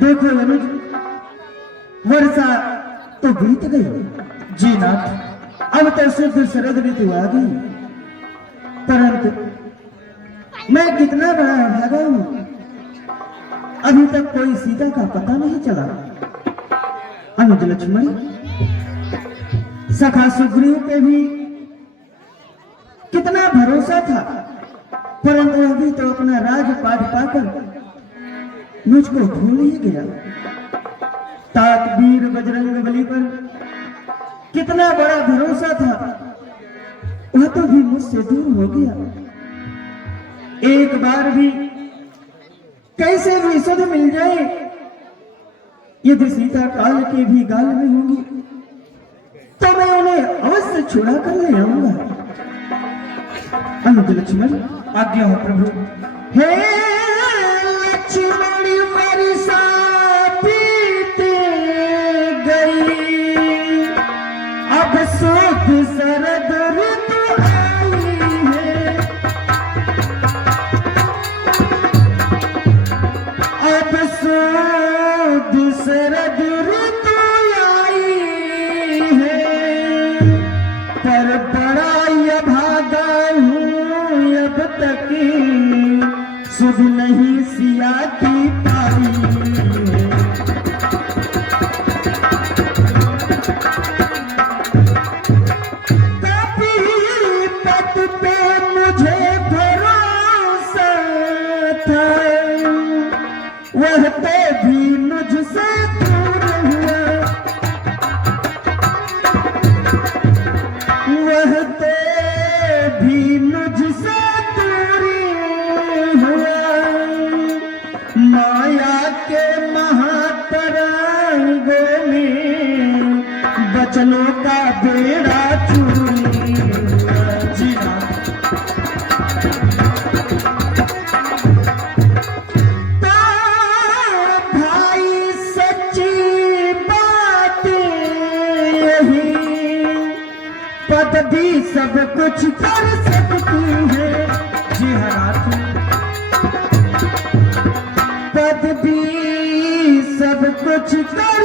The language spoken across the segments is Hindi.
देखो अनुज, वर्षा तो बीत गई जी नाथ, अब तो शुद्ध शरद ऋतु आ गई, परंतु मैं कितना बड़ा भागा हूं, अभी तक कोई सीता का पता नहीं चला। अनुज लक्ष्मण, सखा सुग्रीव पे भी कितना भरोसा था, परंतु अभी तो अपना राजपाट पाकर मुझको भूल ही गया। तात वीर बजरंगबली पर कितना बड़ा भरोसा था, वह तो भी मुझसे दूर हो गया। एक बार भी कैसे भी सुध मिल जाए, यदि सीता काल के भी गाल में होंगी तो मैं उन्हें अवश्य छुड़ा कर ले आऊंगा। अनुज लक्ष्मण, आज्ञा हो प्रभु। हे लक्ष्मण, वर्षा बीत गई, अब शुद्ध शरद ऋतु आई है, अब शुद्ध शरद ऋतु आई है, पर बड़ा भागा हूँ अब तक सुध नहीं सिया की पाई। कभी पत पे मुझे भरोसा था, वह तो भी मुझसे दूर हुआ, वह तो भी मुझसे दूरी हुआ। माया के महातरंगों में बचनों का बेड़ा चूरी हुआ। जी भाई, सच्ची बात यही, पद भी सब कुछ कर सकती है। जी हाँ, पद भी सब कुछ कर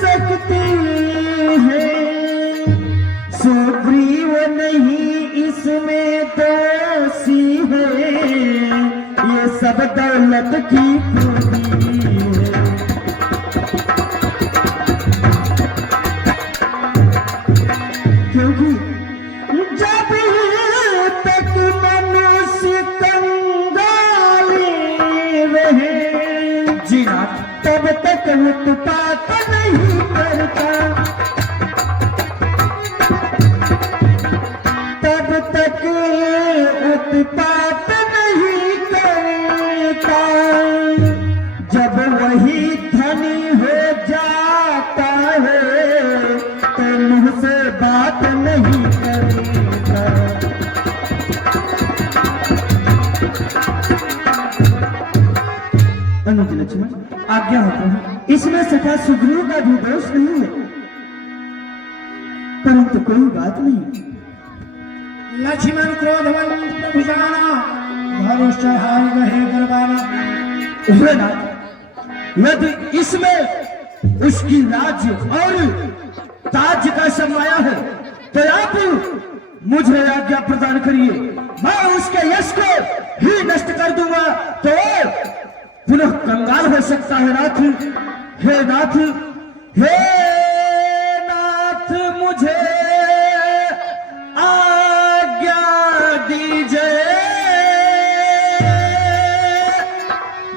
सकती है, सुग्रीव नहीं इसमें दोषी है, ये सब दौलत की पूरी है। क्योंकि जब तक मनुष्य कंगाली रहे, जी नाथ, तब तक उत्पात नहीं करता, तब तक उत्पात नहीं करता। जब वही धनी हो जाता है तो मुंह से बात नहीं करता। अनुज लक्ष्मण, आज्ञा होता है, इसमें सखा सुग्रीव का भी दोष नहीं है, परंतु कोई बात नहीं। लक्ष्मण क्रोधवंत प्रभु जाना, धनुष हार गए गरबाना। यदि इसमें उसकी राज्य और ताज का समाया है तो आप मुझे आज्ञा प्रदान करिए, मैं उसके यश को ही नष्ट कर दूंगा तो पुनः कंगाल हो सकता है। नाथ, हे नाथ, हे नाथ, मुझे आज्ञा दीजिए,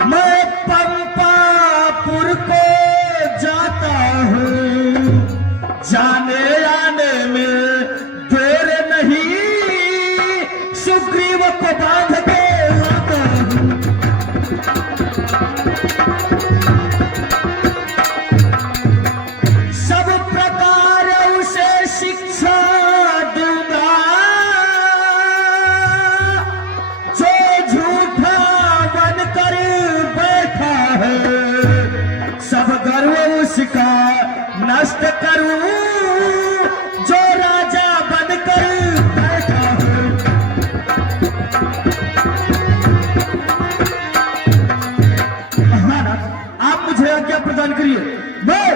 मैं पंपापुर को जाता हूँ, जाने आने में देर नहीं, सुग्रीव को बांध के लाता हूँ। सब प्रकार उसे शिक्षा दूंगा, जो झूठा बनकर बैठा है, सब गर्व उसका नष्ट करूं, जो राजा बनकर बैठा है। आप मुझे आज्ञा प्रदान करिए। मैं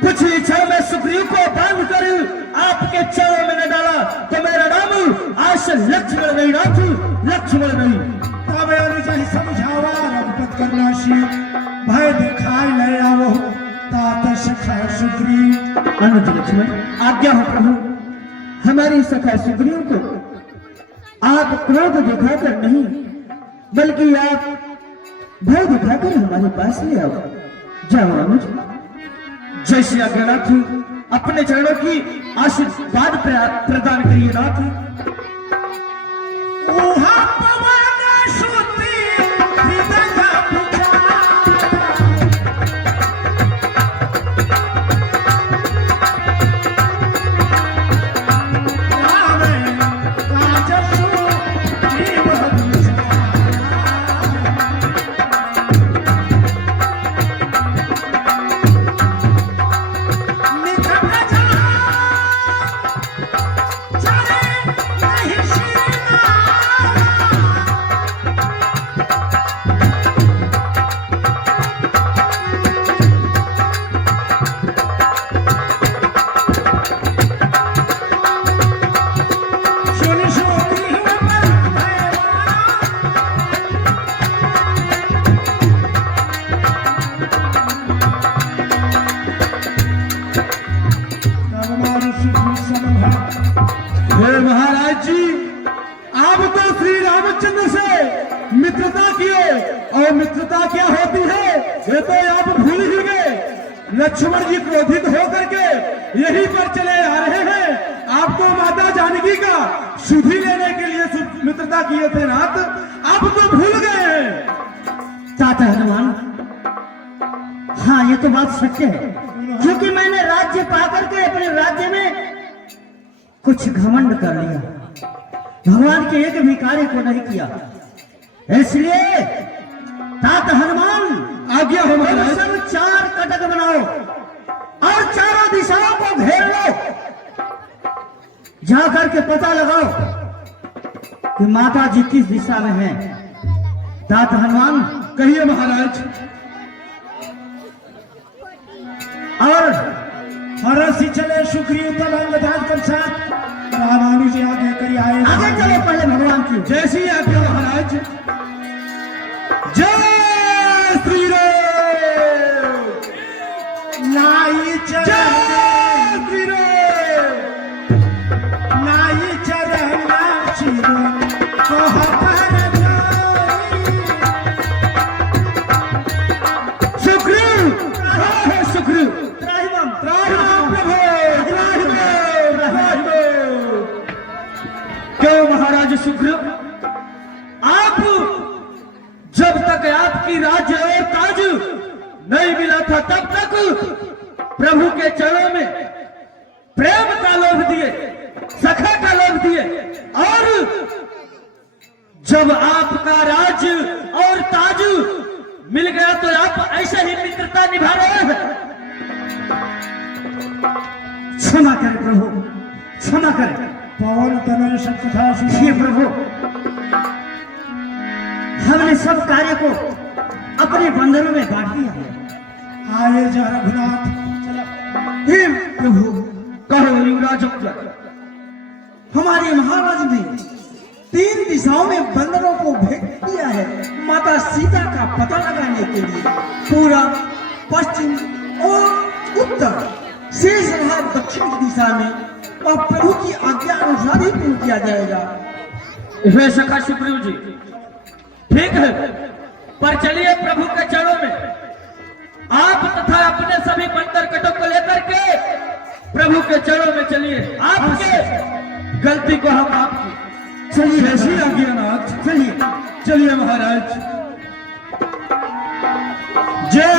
कुछ ही क्षण में सुग्रीव को बांध कर आपके चरणों में न डाला तो मेरा नाम आज लक्ष्मण नहीं नाथ, लक्ष्मण नहीं। तब अनुजहि समझावा रघुपत करनाशी भय दिखाई ले आवो तात सखा सुग्रीव। अनुज लक्ष्मण आज्ञा हो प्रभु, हमारी सखा सुग्रीव को आप क्रोध दिखाकर नहीं बल्कि आप भय दिखाकर हमारे पास ले आओ। जाओ अनुज। जय श्री अग्रनाथ, अपने चरणों की आशीर्वाद प्रदान करिए नाथ। ऊहा पवन सुती हृदय महाराज जी, आप तो श्री रामचंद्र से मित्रता किए और मित्रता क्या होती है ये तो आप भूल ही गए। लक्ष्मण जी क्रोधित होकर के यहीं पर चले आ रहे हैं। आपको माता जानकी का सुधि लेने के लिए मित्रता किए थे नाथ, आप तो भूल गए हैं। ताता हनुमान, हाँ ये तो बात सत्य है, क्योंकि मैंने राज्य पाकर के अपने राज्य में कुछ घमंड कर लिया, भगवान के एक भी कार्य को नहीं किया। इसलिए तात हनुमान आज्ञा हो महाराज। सब 4 कटक बनाओ और चारों दिशाओं को घेर लो। जाकर के पता लगाओ कि माता जी किस दिशा में हैं। तात हनुमान कहिए महाराज। और हरस ही चले सुग्रीव तब अंगदान के साथ रामानुज जी आगे करी आए। आगे चलो पहले भगवान की। जैसी आज्ञा महाराज। जय श्री राम। नाई जय चरण श्री राम। नाई चरण शिरो कह पर जाई। सुग्रीव, कहाँ है सुग्रीव? त्राहिमाम, त्राहिमाम प्रभु, त्राहिमाम, त्राहिमाम। क्यों महाराज सुग्रीव, आप जब तक आपकी राज्य और ताज नहीं मिला था तब तक प्रभु के चरणों में प्रेम का लोभ दिए, सखा का लोभ दिए, और जब आपका राज्य और ताज मिल गया तो आप ऐसे ही मित्रता निभा रहे हैं। क्षमा करें प्रभु, क्षमा करें। पवन तनय सब कथा हे सुनिए। प्रभु, हमने सब कार्य को अपने बंधनों में बांट दिया है। आए जा रघुनाथ। हे प्रभु, कहो युवराज। हमारे महाराज ने 3 दिशाओं में बंदरों को भेज दिया है माता सीता का पता लगाने के लिए। पूरब, पश्चिम और उत्तर, शेष रहा दक्षिण की दिशा में, और प्रभु की आज्ञा अनुसार ही पूर्ण किया जाएगा। हे सखा सुग्रीव जी, ठीक है, पर चलिए प्रभु के चरणों में आप तथा अपने सभी बंदर कटों को लेकर के प्रभु के चरणों में चलिए। आपके गलती को हम आपकी। चलिए जैसी आज्ञा नाथ। चलिए। चलिए महाराज। जय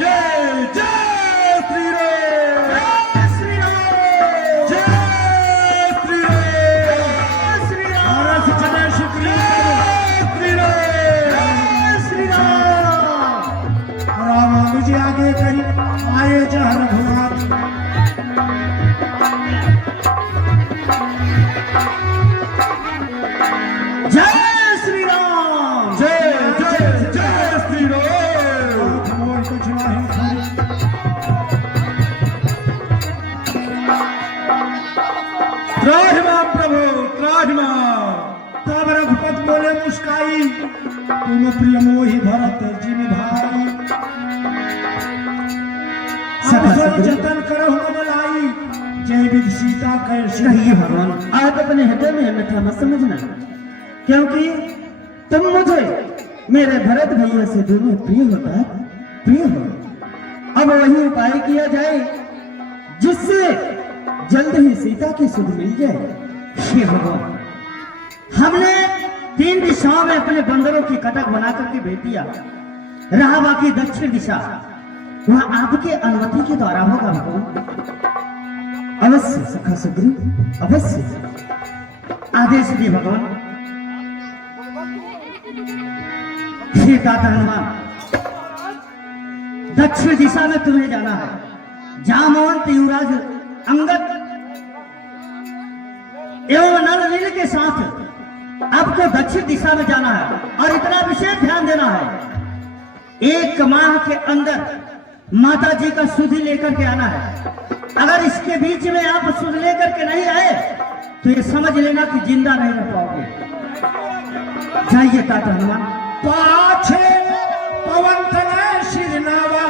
जय जय श्री राम। जय श्री राम, जय श्री राम। श्री राम, हरस चले सुग्रीव जय श्री राम। जय श्री राम। रामानुज जी आगे करी आए जा रघुनाथ। जय श्री राम, जय जय तुम प्रिय मोहि भरत जिन भाई सब जतन करो मन लाई जय विधि सीता कैसी कहिए भगवान, आप अपने हृदय में अन्यथा मत समझना, क्योंकि तुम मुझे मेरे भरत भैया से दूर में प्रिय हो। अब वही उपाय किया जाए जिससे जल्द ही सीता की सुध मिल जाए। हे भगवान, हमने 3 दिशाओं में अपने बंदरों की कटक बना करके भेज दिया, रहा बाकी दक्षिण दिशा, वह आपके अनुमति के द्वारा होगा भगवान। अवश्य सखा सुग्रीव, अवश्य। आदेश दिए भगवान। हे दाता हनुमान, दक्षिण दिशा में तुम्हें जाना है। जामवंत युवराज अंगद एवं नल नील के साथ आपको दक्षिण दिशा में जाना है, और इतना विशेष ध्यान देना है, 1 माह के अंदर माता जी का सुधि लेकर के आना है। अगर इसके बीच में आप सुध लेकर के नहीं आए तो ये समझ लेना कि जिंदा नहीं रह पाओगे। जाइए ताता हनुमान। पाछे पवन तनय सिर नावा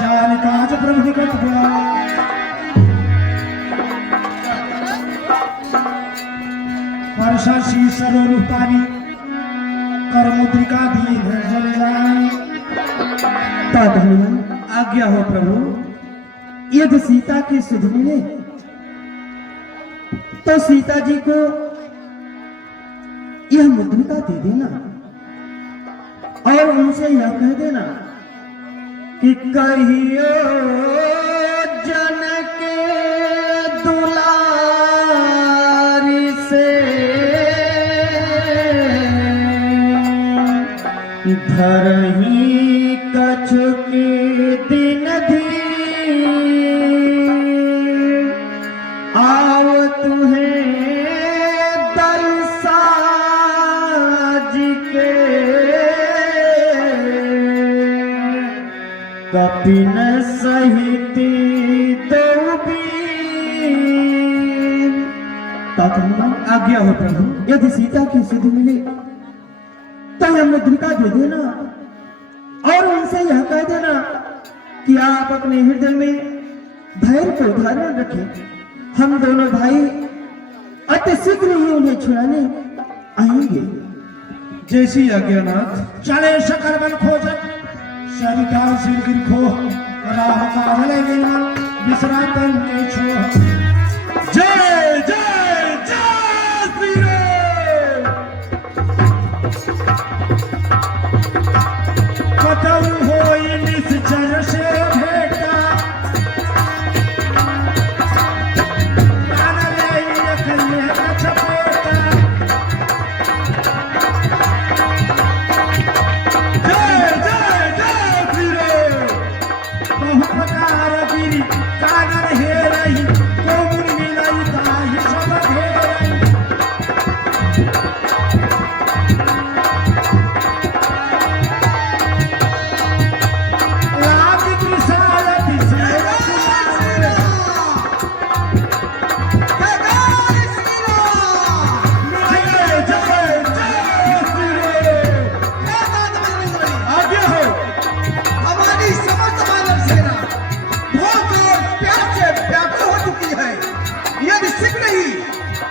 जान काज प्रभु निकट बुलावा। परसा शीस रूपानी कर मुद्रिका दी जल जाई। ताता हनुमान, आज्ञा हो प्रभु। यदि सीता की सुध मिले तो सीता जी को यह मुद्रिका दे देना और उनसे यह कह देना कि कहियो जनक दुलारी से धरही कछु के दिन धी आओ तुम्हें दलसा जी के कपिन सहित दो बीर। ताता हनुमान, आज्ञा हो प्रभु। यदि सीता की सुध मिले तो यह मुद्रिका दे देना और उनसे यह कह देना कि आप अपने हृदय में धैर्य को धारण रखें। हम दोनों भाई अति शीघ्र ही उन्हें छुड़ाने आएंगे। जैसी आज्ञानाथ। चले शकर बन खोजन सरिता सिर गिर खो राह कावले विमान बिसरा तन के छो। जय जय जय श्री राम। कतऊ होई निश्चर से भेटा प्राण ले अकले कछपेटा। जय जय जय श्री राम। बहु प्रकार गिरी कानन हे रही कोमुन मिलाई ताहि सब घेरई। लाग कृषाय दिशे जय जय जय श्री राम। आज्ञा हो। हमारी समस्त मानव सेना भूख और प्यास से व्याकुल हो चुकी है। यदि शीघ्र ही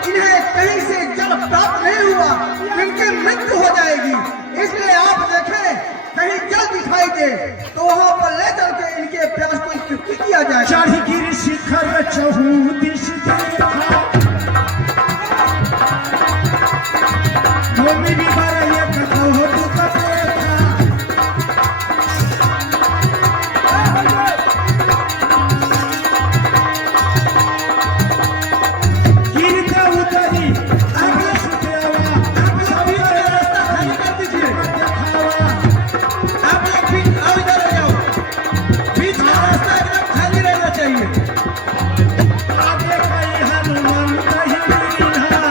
इन्हें कहीं से जल प्राप्त नहीं हुआ तो इनकी मृत्यु हो जाएगी। इसलिए आप देखें कहीं जल दिखाई दे तो वहां पर ले चल के इनके प्यास को तृप्ति किया जाए। चढ़ गिर शिखर चहु दिश देखा भूमि विभर एक कहो दुख देखा। गिरत उतरी अग्नि सुतेवा सभी के रास्ता खाली कर दीजिए। आप लोग भी आओ, इधर आ जाओ। बीच का रास्ता एकदम खाली रहना चाहिए। आगे कहीं हनुमान कहीं मीना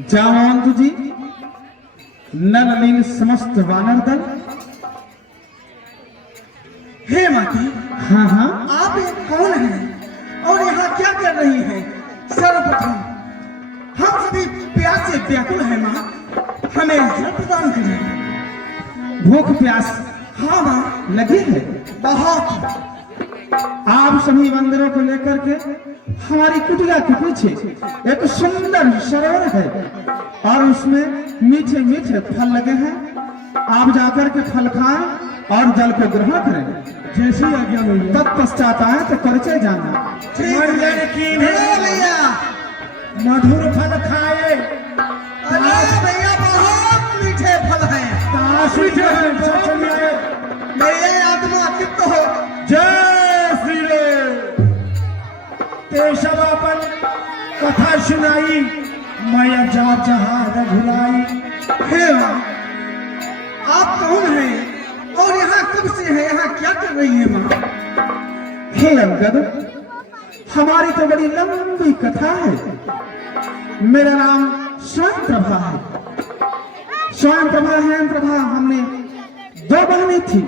जामवंत जी, नल नील समस्त वानर दल। हे माती, हाँ हाँ, आप ये कौन हैं और यहाँ क्या कर रही हैं? सर्वप्रथम हम सभी प्यास से व्याकुल हैं माँ, हमें जल प्रदान करें। भूख प्यास हाँ माँ, लगी है। बहुत। आप सभी बंदरों को लेकर के हमारी कुटिया के पीछे एक सुंदर सरोवर है और उसमें मीठे मीठे फल लगे हैं। आप जाकर के फल खाएं और जल को ग्रहण करें। जैसी आज्ञा मैया। तत्पश्चात आए तो परिचय जाना। मंजन की भैया, मधुर फल खाए, अरे भैया बहुत मीठे फल हैं। मेरी आत्मा तृप्त हो। जय श्री राम। केशवापन कथा सुनाई, मैं जा जहाँ रघुलाई। हे माँ, आप कौन हैं और यहाँ कब से हैं? यहाँ क्या कर रही है माँ? हे अंगद, हमारी तो बड़ी लंबी कथा है। मेरा नाम स्वयं प्रभा है। स्वयं प्रभा है प्रभा, हमने दो बहनें थी।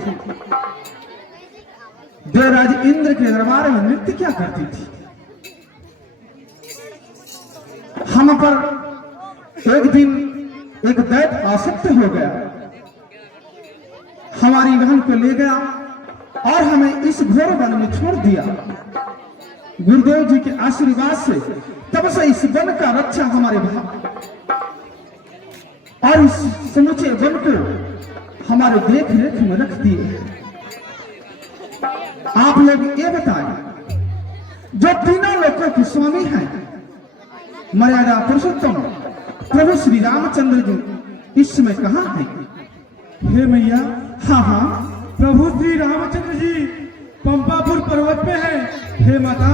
देवराज इंद्र के दरबार में नृत्य क्या करती थी। हम पर एक दिन एक दैत्य आसक्त हो गया, हमारी बहन को ले गया और हमें इस घोर वन में छोड़ दिया। गुरुदेव जी के आशीर्वाद से तब से इस वन का रक्षा हमारे और इस समूचे वन को हमारे देख रेख में रख दिए। आप लोग ये बताएं, जो तीनों लोगों के स्वामी हैं, मर्यादा पुरुषोत्तम प्रभु श्री रामचंद्र जी इस समय कहाँ हैं? हे मैया, हाँ हाँ, प्रभु श्री रामचंद्र जी पंपापुर पर्वत पे हैं। हे माता,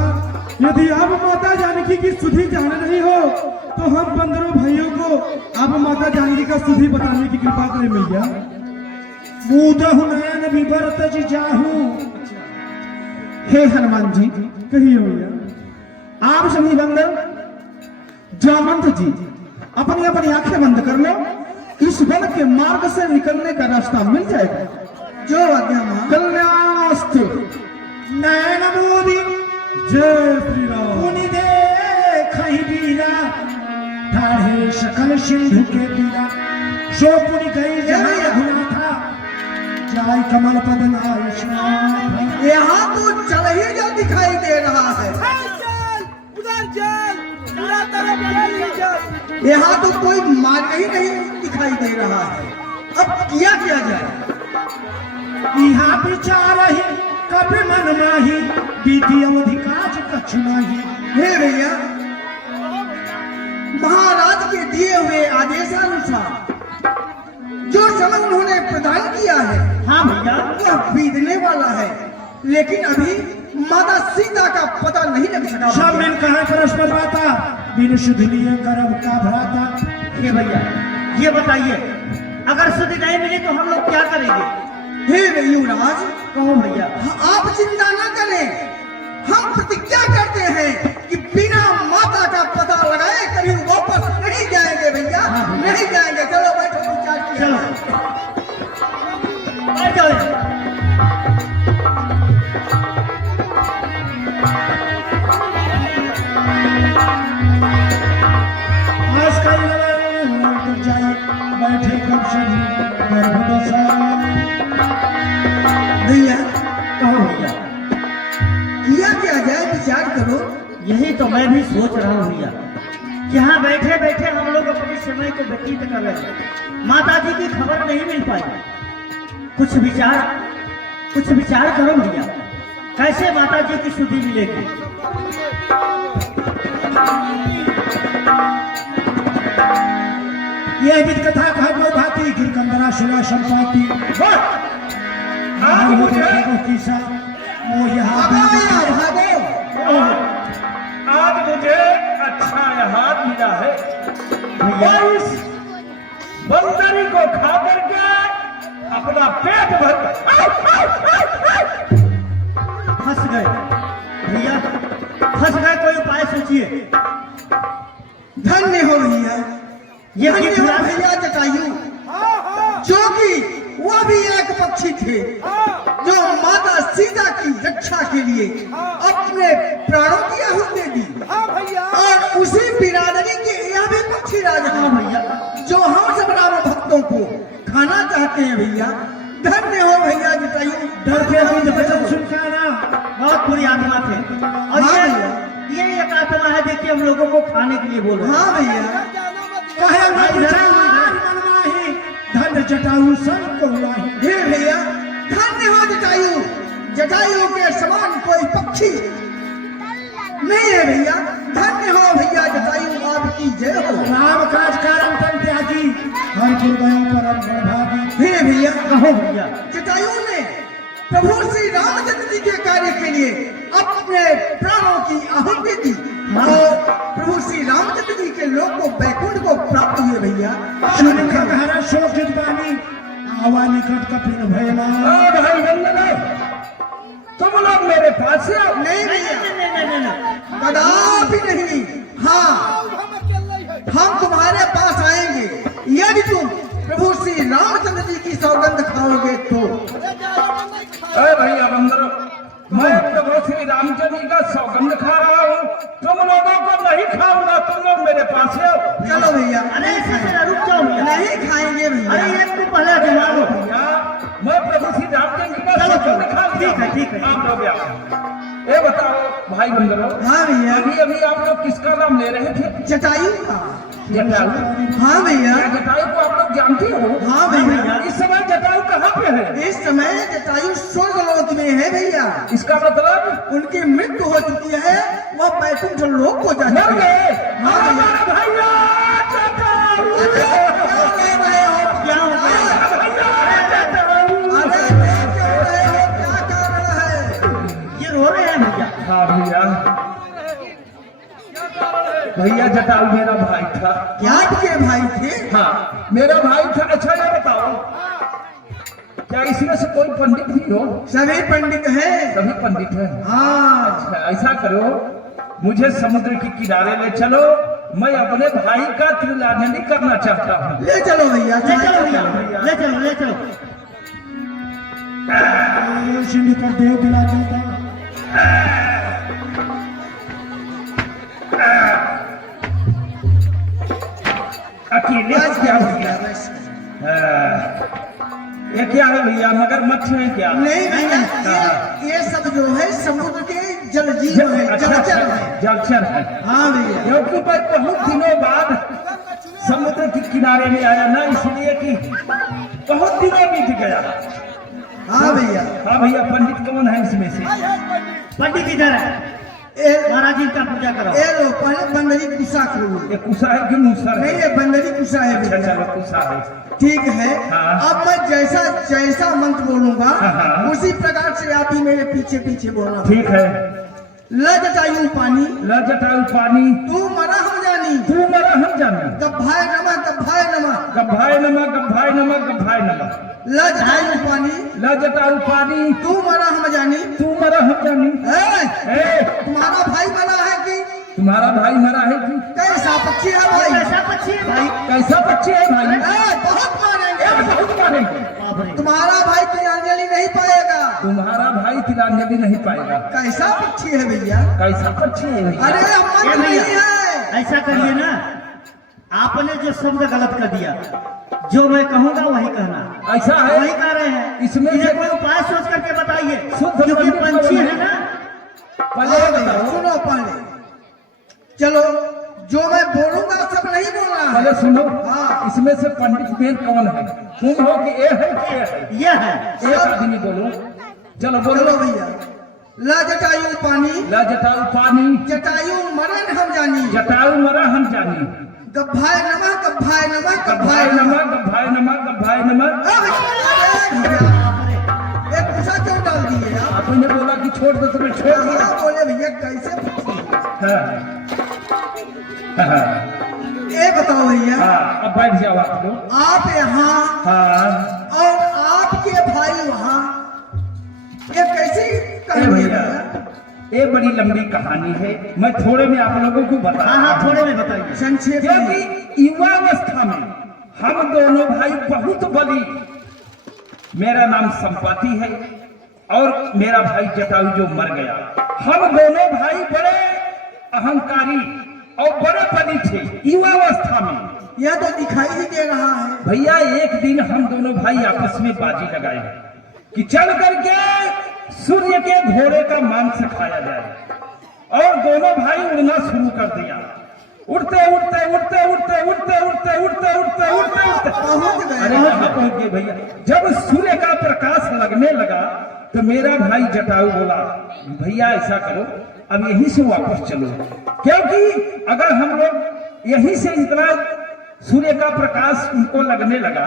यदि आप माता जानकी की स्तुति जान रही हो तो हम बंदरों भाइयों को आप माता जानकी का स्तुति बताने की कृपा करें मैया। बूढ़ नयन विवर्त जी जाहू। हे हनुमान जी, कहिए मैया। आप सभी बंदर जामवंत जी अपनी अपनी आंखें बंद कर लो, इस वन के मार्ग से निकलने का रास्ता मिल जाएगा। जो आज्ञा माँ। कल्याणास्तु। नयन मोदी जय श्री राम। पुनि देखहि बीरा, ठाढ़े सकल सिंधु के बीरा। सो पुनि गई जहाँ रघुनाथा, जाय कमल पद नाथ। यहाँ तो जल ही जल दिखाई दे रहा है। यहाँ तो कोई मार्ग ही नहीं दिखाई दे रहा है। अब किया जाए? यहाँ विचार ही कभी मन माही, बीती अवधि काज कछु नाही। हे भैया, महाराज के दिए हुए आदेशानुसार जो समय उन्होंने प्रदान किया है, हाँ भैया, वह बीतने वाला है, लेकिन अभी माता सीता का पता नहीं लग सका। सब मिल कहाँ परस्पर बाता, बिन शुद्ध लिए गर्भ का भराता। ये भैया, ये बताइए, अगर शुद्ध नहीं मिली तो हम लोग क्या करेंगे? हे युवराज, कहो भैया। आप चिंता न करें, हम प्रतिज्ञा करते हैं कि बिना माता का पता लगाए कभी वापस नहीं जाएंगे भैया, नहीं जाएंगे। चलो बैठो, विचार किया। चलो बैठ जाओ। आज कल लड़ाई जाए, बैठे कब से गर्भ बसाए। भैया, कहो भैया। किया क्या जाए, विचार करो। यही तो मैं भी सोच रहा हूँ भैया, कि यहाँ बैठे बैठे हम लोग अपने समय को व्यतीत कर रहे हैं, माता जी की खबर नहीं मिल पाई। कुछ विचार करो भैया, कैसे माता जी की शुद्धि मिलेगी? ये विद कथा खबरो भाती, गिरकंदरा शिला संपाती। आज मुझे किसा वो यहाँ भागो। आज मुझे अच्छा आहार मिला है। भैया, इस बंदरी को खा करके अपना पेट भर फंस गए भैया, फंस गए। कोई उपाय सोचिए। धन्य हो भैया, ये धन्य किस हो बात- भैया जटायु, जो कि वो भी एक पक्षी थे जो माता सीता की रक्षा के लिए अपने प्राणों की आहुति दे दी। और उसी बिरादरी के यह भी पक्षी राज हाँ हैं भैया, जो हम सब राम भक्तों को खाना चाहते हैं भैया। धन्य हो भैया जटायु। डर के अभी वचन सुनकर ना बहुत बुरी आत्मा थे। और हाँ ये एक आत्मा है, देखिए हम लोगों को खाने के लिए बोल रहा है। हाँ भैया, कहे भाई, न विचार मनमाही, धन जटाऊ सन को नाही। हे भैया धन्य हो जटायु। जटायु के समान कोई पक्षी नहीं है भैया। धन्य हो भैया जटायु, आपकी जय हो। राम काज कारण तन त्यागी, हर गुरुदय परम भागी। हे भैया कहो भैया, जटायु ने प्रभु श्री रामचंद्र जी के कार्य के लिए अपने प्राणों की आहुति दी और प्रभु श्री रामचंद्र जी के लोग को बैकुंठ को प्राप्त हुए भैया। शुभ खबर शोकित बानी, आवा निकट कपिल भयला। ओ भाई बंदर, तुम लोग मेरे पास से आओ। नहीं नहीं भैया, नहीं नहीं नहीं नहीं, कदापि नहीं। हाँ, हम तुम्हारे पास आएंगे यदि तुम प्रभु श्री रामचंद्र जी की सौगंध खाओगे तो। अरे भैया बंदर, मैं प्रभु श्री रामचंद्र जी का सौगंध खा रहा हूँ, तुम लोगों को नहीं खाऊंगा। तुम लोग मेरे पास से आओ। चलो भैया। अरे ऐसे जरा रुक जाओ भैया। नहीं खाएंगे अरे भैया। एक को पहले जमा लो। भैया, मैं प्रभु श्री रामचंद्र जी का चलो, सौगंध खा लिया। ठीक है, ठीक है। आप लोग आओ। ये बताओ भाई बंदर, हाँ भैया। अभी अभी आप लोग किसका नाम ले रहे थे? जटायु का। जटायु। हाँ भैया। क्या जटायु को आप लोग जानते हो? हाँ भैया। इस समय जटायु कहाँ पे है? इस समय जटायु स्वर्गलोक में है भैया। इसका मतलब उनकी मृत्यु हो चुकी है, वह बैकुंठ लोक को जा मर चुके गए। हैं। हाँ भैया। हमारा भैया जटायु। क्यों कह रहे हो? क्या हो गया? भैया जटायु। अरे क्यों रहे हो? क्या कारण है? ये रो रहे हैं भैया। हाँ भैया, भैया जटायु मेरा भाई था। क्या आपके भाई थे? हाँ मेरा भाई था। अच्छा ये बताओ, क्या इसमें से कोई पंडित भी हो? सभी पंडित हैं। सभी पंडित हैं। हाँ। अच्छा ऐसा करो, मुझे समुद्र के किनारे ले चलो, मैं अपने भाई का तिलांजलि करना चाहता हूँ। ले चलो भैया। ले चलो भैया, ले चलो ले चलो। सिंह कर देव दिला देता। अकेले बस क्या हो भैया, गया? बस। ये क्या है भैया? मगरमच्छ है क्या? नहीं भैया, ये सब जो है समुद्र के जल जीव है, अच्छा, जलचर अच्छा, है। जलचर है। हाँ भैया। क्योंकि मैं बहुत दिनों बाद समुद्र के किनारे में आया ना, इसलिए कि बहुत दिनों बीत गया। हाँ भैया। हाँ भैया, पंडित कौन है इसमें से? पंडित इधर है, ए- महाराज जी का पूजा करो। ए लो पहले बंदरी कुशा करो। ये कुसा है कि मूसर नहीं, है? ये बंदरी कुशा है अच्छा भैया। चलो कुसा है। ठीक है। हाँ। अब मैं जैसा जैसा मंत्र बोलूंगा हाँ। उसी प्रकार से आप भी मेरे पीछे पीछे बोलना। ठीक है। ल जटायु पानी, ल जटायु पानी, तू मरा हम जानी। तू मरा हम जाने। गभाय नमः, गभाय नमः। गभाय नमः, गभाय नमः, गभाय नमः। ल जटायु पानी, ल जटायु पानी, तू मरा हम जानी। तू मरा हम जानी। ए, ए, तुम्हारा भाई मरा है कि तुम्हारा भाई मरा है कि? कैसा पक्षी है भाई? कैसा पक्षी है भाई? कैसा पक्षी है भाई? बहुत मारेंगे। बहुत मारेंगे। बाप रे। तुम्हारा भाई तिलांजलि नहीं पाएगा। तुम्हारा भाई तिलांजलि नहीं पाएगा। कैसा पक्षी है भैया? कैसा पक्षी है भैया? अरे ए अमन भैया, नहीं है। ऐसा करिए ना, आपने जो शब्द गलत कर दिया, जो मैं कहूंगा वही कहना। ऐसा वही है? कह रहे हैं। इसमें इन्हें से- कोई उपाय सोच करके बताइए, शुद्ध क्योंकि पंडित पंछी कौन है ना। पहले ये बताओ, सुनो पहले। चलो, जो मैं बोलूंगा सब नहीं बोलना है। पहले सुनो। हाँ। इसमें से पंडित मेन कौन है? तुम हो कि ये है कि ये है? यह है। एक आदमी बोलो। चलो बोलो। चलो भैया। ल जटायु पानी, ल जटायु पानी, जटायु मरण हम जानी। जटायु मरा हम जानी। गभाय नमः, गभाय नमः, गभाय नमः, गभाय नमः, गभाय नमः। एक पूछा क्यों डाल दिए आप? आपने बोला कि छोड़ दो, तुम्हें छोड़ दिया। हाँ, बोले भैया कैसे पक्षी? हाँ। ये बताओ भैया, हाँ, अब बैठ जाओ आप लोग। आप यहाँ हाँ। और आपके भाई वहाँ, ये कैसी अरे कहानी है भैया, भैया? ये बड़ी लंबी कहानी है, मैं थोड़े में आप लोगों को बता हाँ रहा हाँ, हूँ। थोड़े में बताइए। संक्षेप में। क्योंकि युवा अवस्था युवावस्था में हम दोनों भाई बहुत बली, मेरा नाम संपाति है और मेरा भाई जटायु जो मर गया, हम दोनों भाई बड़े अहंकारी और बड़े बली थे युवावस्था में। यह तो दिखाई ही दे रहा है। भैया एक दिन हम दोनों भाई आपस में बाजी लगाए कि चल करके सूर्य के घोड़े का मांस खाया जाए, और दोनों भाई उड़ना शुरू कर दिया। उड़ते उड़ते उड़ते उड़ते उड़ते उड़ते उड़ते उड़ते उड़ते उड़ते पहुंच गए। अरे कहाँ पहुंच गए भैया? जब सूर्य का प्रकाश लगने लगा तो मेरा भाई जटायु बोला, भैया ऐसा करो अब यहीं से वापस चलो, क्योंकि अगर हम लोग यहीं से इतना सूर्य का प्रकाश उनको लगने लगा,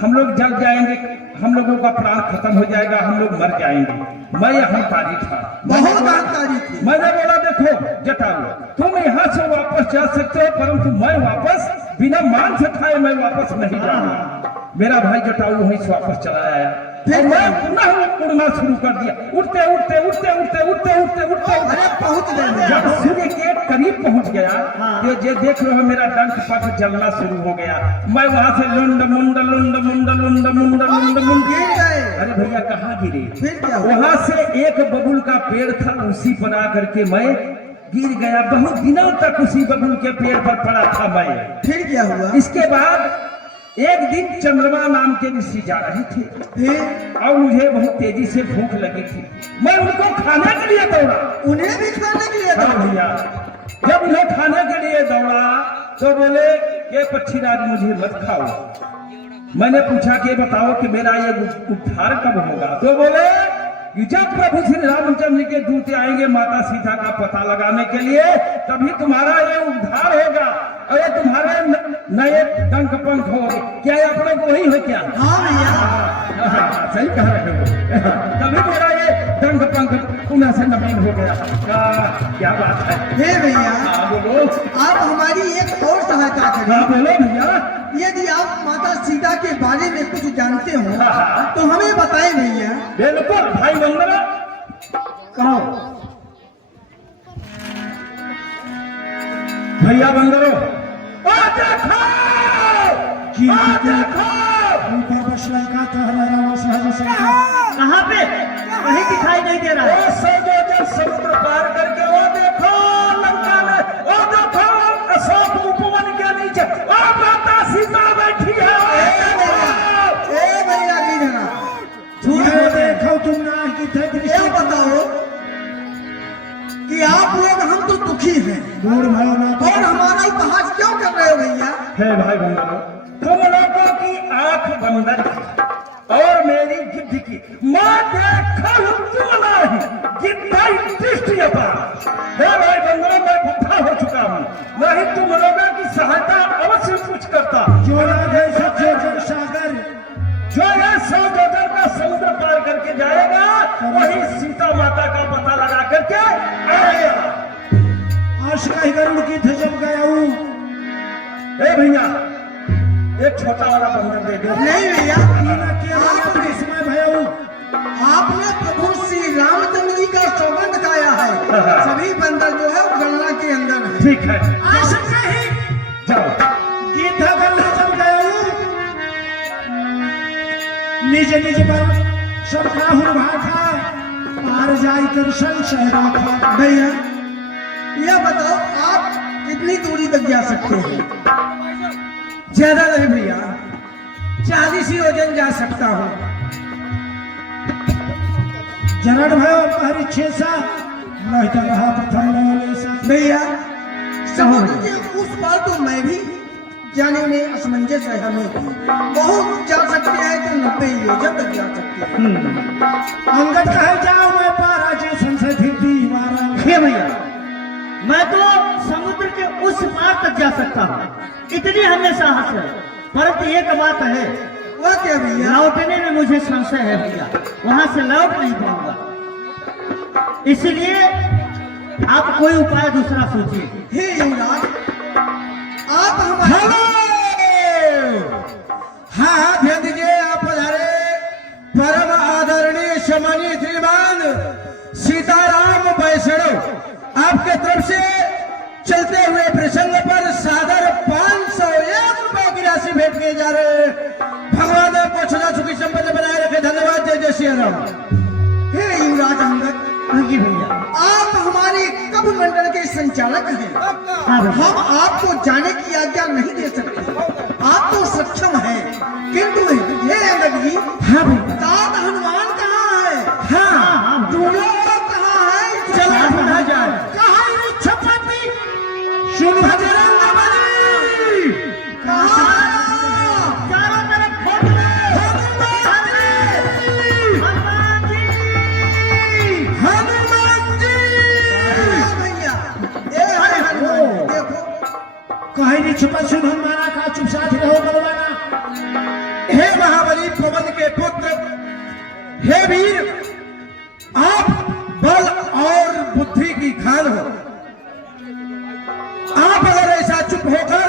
हम लोग जल जाएंगे, हम लोगों का प्राण खत्म हो जाएगा, हम लोग मर जाएंगे। मैं अहंकारी था, बहुत अहंकारी थी। मैंने बोला देखो जटायु, तुम यहाँ से वापस जा सकते हो, परंतु मैं वापस बिना मांस खाए मैं वापस नहीं जाऊंगा। मेरा भाई जटायु वहीं से वापस चला आया, फिर मैं पुनः उड़ना शुरू कर दिया। उड़ते उड़ते उड़ते उड़ते उड़ते उड़ते उड़ते अरे पहुंच गए। जब सूर्य के करीब पहुंच गया तो ये देख रहे हो मेरा डंक पट जलना शुरू हो गया। मैं वहां से लुंड मुंड लुंड मुंड लुंड मुंड लुंड मुंड गिर गए। अरे भैया कहाँ गिरे? फिर क्या हुआ? वहां से एक बबुल का पेड़ था, उसी पर आकर के मैं गिर गया। बहुत दिनों तक उसी बबुल के पेड़ पर पड़ा था मैं। फिर क्या हुआ? इसके बाद एक दिन चंद्रमा नाम के ऋषि जा रहे थे फिर और मुझे बहुत तेजी से भूख लगी थी। मैं उनको खाने के लिए दौड़ा। उन्हें भी खाने के लिए हाँ दो। भैया, जब उन्हें खाने के लिए दौड़ा तो बोले ये पक्षीराज मुझे मत खाओ। मैंने पूछा कि बताओ कि मेरा ये उद्धार कब होगा? तो बोले कि जब प्रभु श्री रामचंद्र जी के दूत आएंगे माता सीता का पता लगाने के लिए, तभी तुम्हारा ये उद्धार होगा और ये तुम्हारे नए डंक पंख होंगे। क्या ये आप लोग वही हो क्या? हाँ भैया। सही कह रहे हो। तभी मेरा ये डंक पंख पुनः से नवीन हो गया। क्या बात है? हे भैया, हाँ बोलो। आप हमारी एक और सहायता हाँ करिए। बोलो भैया। यदि आप माता सीता के बारे में कुछ जानते हो हाँ। तो हमें बताएं भैया। बिल्कुल भाई बंदरा, कहो। भैया बंदरो, ओ देखो, ओ देखो, कहाँ पे? कहीं दिखाई नहीं दे रहा है। ओ सौजोजन समुद्र पार करके वो देखो लंका में, ओ देखो अशोक उपवन के नीचे ओ माता सीता बैठी है। ए भैया गिरना झूठ देखो तुम ना कि ये बताओ कि आप लोग, हम तो दुखी हैं और हमारा उपहास क्यों कर रहे हो भैया? हे भाई बंदरो, तुम लोगों की आंख बंदर की और मेरी गिद्ध की, मैं देखा हूं तुम नहीं गिद्धाई दृष्टि अपार। हे भाई बंदरो, मैं बुढ़ा हो चुका हूं, नहीं तुम लोगों की सहायता अवश्य कुछ करता। जो ये सौजोजन का समुद्र पार करके जाएगा, वही सीता माता का पता लगा करके आएगा। ए भैया, एक छोटा वाला बंदर दे दो। नहीं भैया, आपने प्रभु श्री रामचंद्र जी का सौगंध खाया है। सभी बंदर जो है वो गणना के अंदर है। ठीक है, जाओ। निज निज पर सब राहुल भाखा पार जाई कर संशय राखा। भैया यह बताओ, आप कितनी दूरी तक जा सकते हैं? ज्यादा नहीं भैया, 40 योजन जा सकता हूँ। जरड़ भयो पहरी 6 नहीं तो रहा प्रथम लेसा। भैया समुद्र के उस पार तो मैं भी जाने में असमंजस है। हमें बहुत जा सकते हैं तो 90 योजन तक जा सकते हैं। अंगद कहे जाओ मैं पारा जी संशय फिर दीवारा। हे भैया, मैं तो समुद्र के उस पार तक जा सकता हूँ, इतनी हमें साहस है। परंतु एक बात है, वह क्या भैया? लौटने में मुझे संशय है भैया, वहां से लौट नहीं पाऊंगा। इसलिए आप कोई उपाय दूसरा सोचिए। हे युवराज, आप हमारे हाँ ध्यान दीजिए, आप पधारे परम आदरणीय सम्मानीय श्रीमान सीताराम वैष्णव आपके तरफ से चलते हुए प्रसंग पर सादर 501 नहीं जा रहे। भगवान आपको सदा सुखी संपन्न बनाए रखे। धन्यवाद। जय जय श्री राम। हे युवराज अंगद, हाँ जी भैया। आप हमारे कवि मंडल के संचालक हैं। हाँ भैया। हम आपको जाने की आज्ञा नहीं दे सकते। आप तो सक्षम हैं, किंतु हे अंगद जी, हाँ भैया। तात हनुमान कहाँ है? हाँ, दूल्हा कहाँ है? चला सुना जाए। कहाँ है छपति? सुन बजरंग बली। कहाँ है? चारों तरफ खोज ले। हनुमान जी। हनुमान जी। हाँ भैया, ए हरे हनुमान, देखो कहीं नहीं छुपा सुन हनुमाना का, चुप साथ रहो बलवाना। हे महाबली पवन के पुत्र, हे वीर, आप बल और बुद्धि की खान हो। आप अगर ऐसा चुप होकर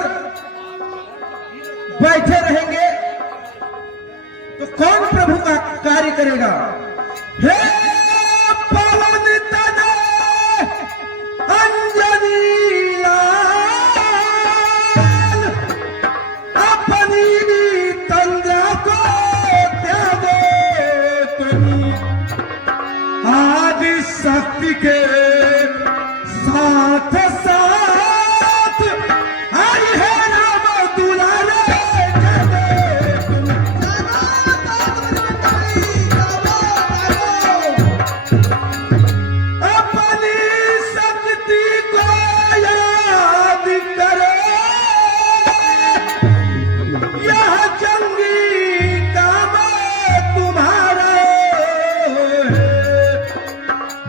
बैठे रहेंगे तो कौन प्रभु का कार्य करेगा? हे पवन तनय अंजनी लाल, अपनी भी तंद्रा को त्यागो तुम, आदि शक्ति के साथ साथ आई है राम दुलारे जगो तुम। अपनी शक्ति को याद करो, यह जंगी काम तुम्हारा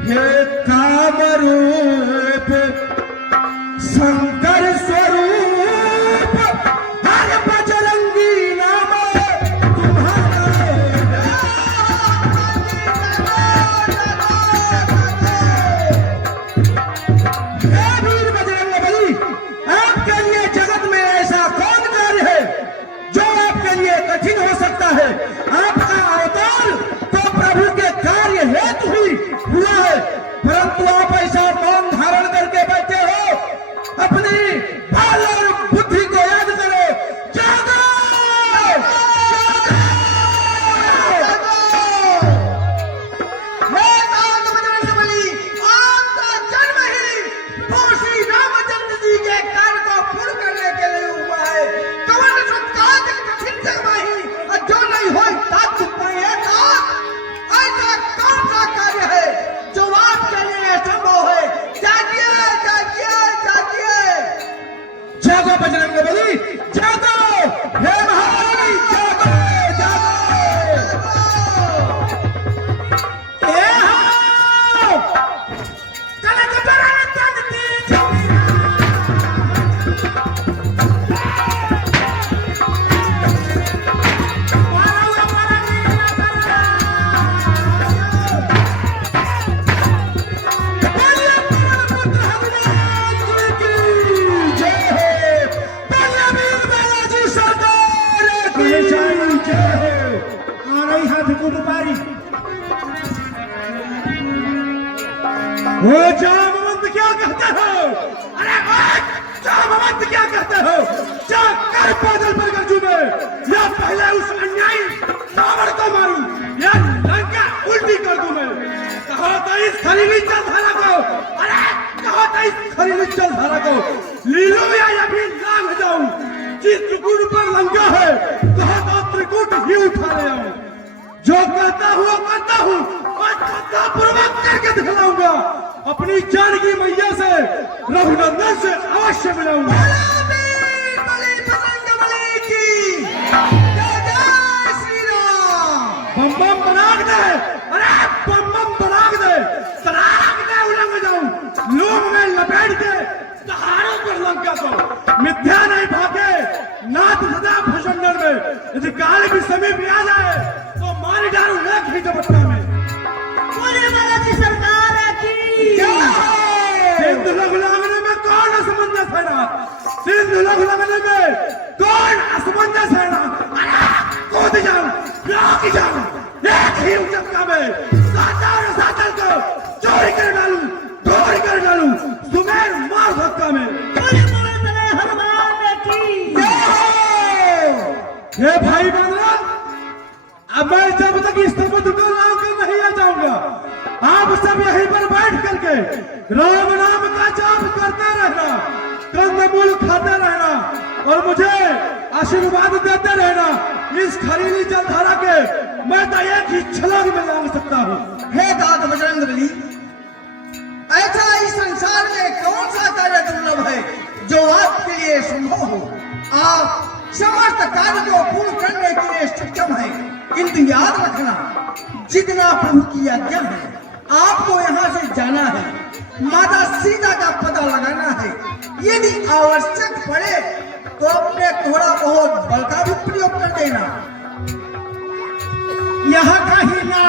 है। कामरूप शंकर स्वरूप, हर बजरंगी नाम तुम्हारा हे वीर बजरंग बली, आपके लिए जगत में ऐसा कौन कार्य है जो आपके लिए कठिन हो सकता है? आपका अवतार तो प्रभु के कार्य हेतु ही हुआ है, परंतु आप ऐसा मौन धारण करके बैठे हो। अपनी बल और बुद्धि को याद करो। जागो! हे तात बजरंग बली, आपका जन्म ही प्रभु श्री रामचंद्र जी के कार्य को पूर्ण करने के लिए हुआ है। कवन संतान कठिन जगमाही, और जो नहीं हो तात चुप है तात। ऐसा कौन सा कार्य है जो आपके लिए संभव है? जागिए जागिए जागिए। जागो बजरंग बली, जागो! हे महाबली, जागो! जागो! ए हो! कनकबरन तजती जमीरा। वाला परनी न करा। बोलिए पुत्र हनुमान जी की जय हो। बोलिए वीर बालाजी सरकार की जय हो। आ रही हाथ को दुपारी। वो जामवंत क्या कहते हो? अरे जामवंत क्या कहते हो? जाकर पैदल पर गरजू में, या पहले उस अन्यायी रावण को मारूं, या लंका उल्टी कर दूं मैं। कहो तो इस खरीली जलधारा को, अरे कहो तो इस खरीली जलधारा को लीलो या अभी लांघ जाऊं। जिस त्रिकूट पर लंका है, कहो तो त्रिकूट ही उठा ले आऊं। जो करता हूँ मैं श्रद्धा पूर्वक करके दिखलाऊंगा। अपनी जानकी मैया से, रघुनंदन से अवश्य मिलाऊंगा। बली बजरंग बली की जय जय श्री राम। बम बम बनाग दे, अरे बम बम बनाग दे, तराग दे उलंग जाऊं। लोग में लपेट के सहारों पर लंका को मिथ्या नहीं भागे। नाथ सदा भुजंगल में, यदि काल भी समीप आ जाए तो मार डालू एक ही झपट्टा में। बोले बालाजी सरकार की जय सिंध लगने में कौन असमंजस है ना? सिंध लगने में कौन असमंजस है ना? अरे कूद जाऊं, लाग जाऊं, एक ही झटका में सातल को चोरी कर डालूं, तोड़ कर डालूं, सुमेर मार धक्का में। बोले बोले तने हनुमान की जय। हे भाई बंदरा, अब मैं जब तक इस शब्द को लाकर नहीं आ जाऊंगा, आप सब यहीं पर बैठ करके राम नाम का जाप करते रहना, कंदमूल खाते रहना और मुझे आशीर्वाद देते रहना। इस खरीली जलधारा के मैं तो एक ही छलांग में लांग सकता हूँ। हे दाद बजरंगबली, ऐसा इस संसार में कौन सा कार्य दुर्लभ है जो आपके लिए संभव हो। आप समस्त कार्य को पूर्ण करने के लिए सक्षम है, किंतु याद रखना, जितना प्रभु की आज्ञा है, आपको यहाँ से जाना है, माता सीता का पता लगाना है। यदि आवश्यक पड़े तो अपने थोड़ा बहुत बल का भी प्रयोग कर देना। यह कहीं ना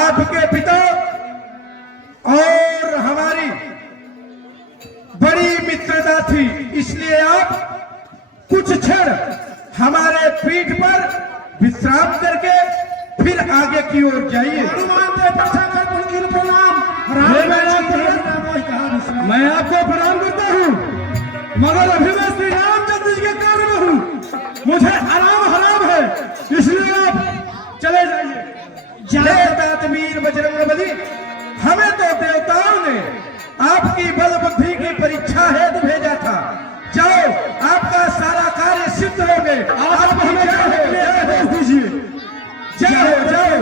आपके पिता और हमारी बड़ी मित्रता थी, इसलिए आप कुछ क्षण हमारे पीठ पर विश्राम करके फिर आगे की ओर जाइए। मैं आपको प्रणाम करता हूँ, मगर अभी मैं श्री रामचंद्र जी के कार्य में हूँ, मुझे आराम हराम है, इसलिए आप चले जाइए। वीर बजरंगबली, हमें तो देवताओं ने आपकी बल बुद्धि की परीक्षा हेतु भेजा था। जाओ, आपका सारा कार्य सिद्ध हो गए। आप हमें भेज दीजिए। जाओ जाओ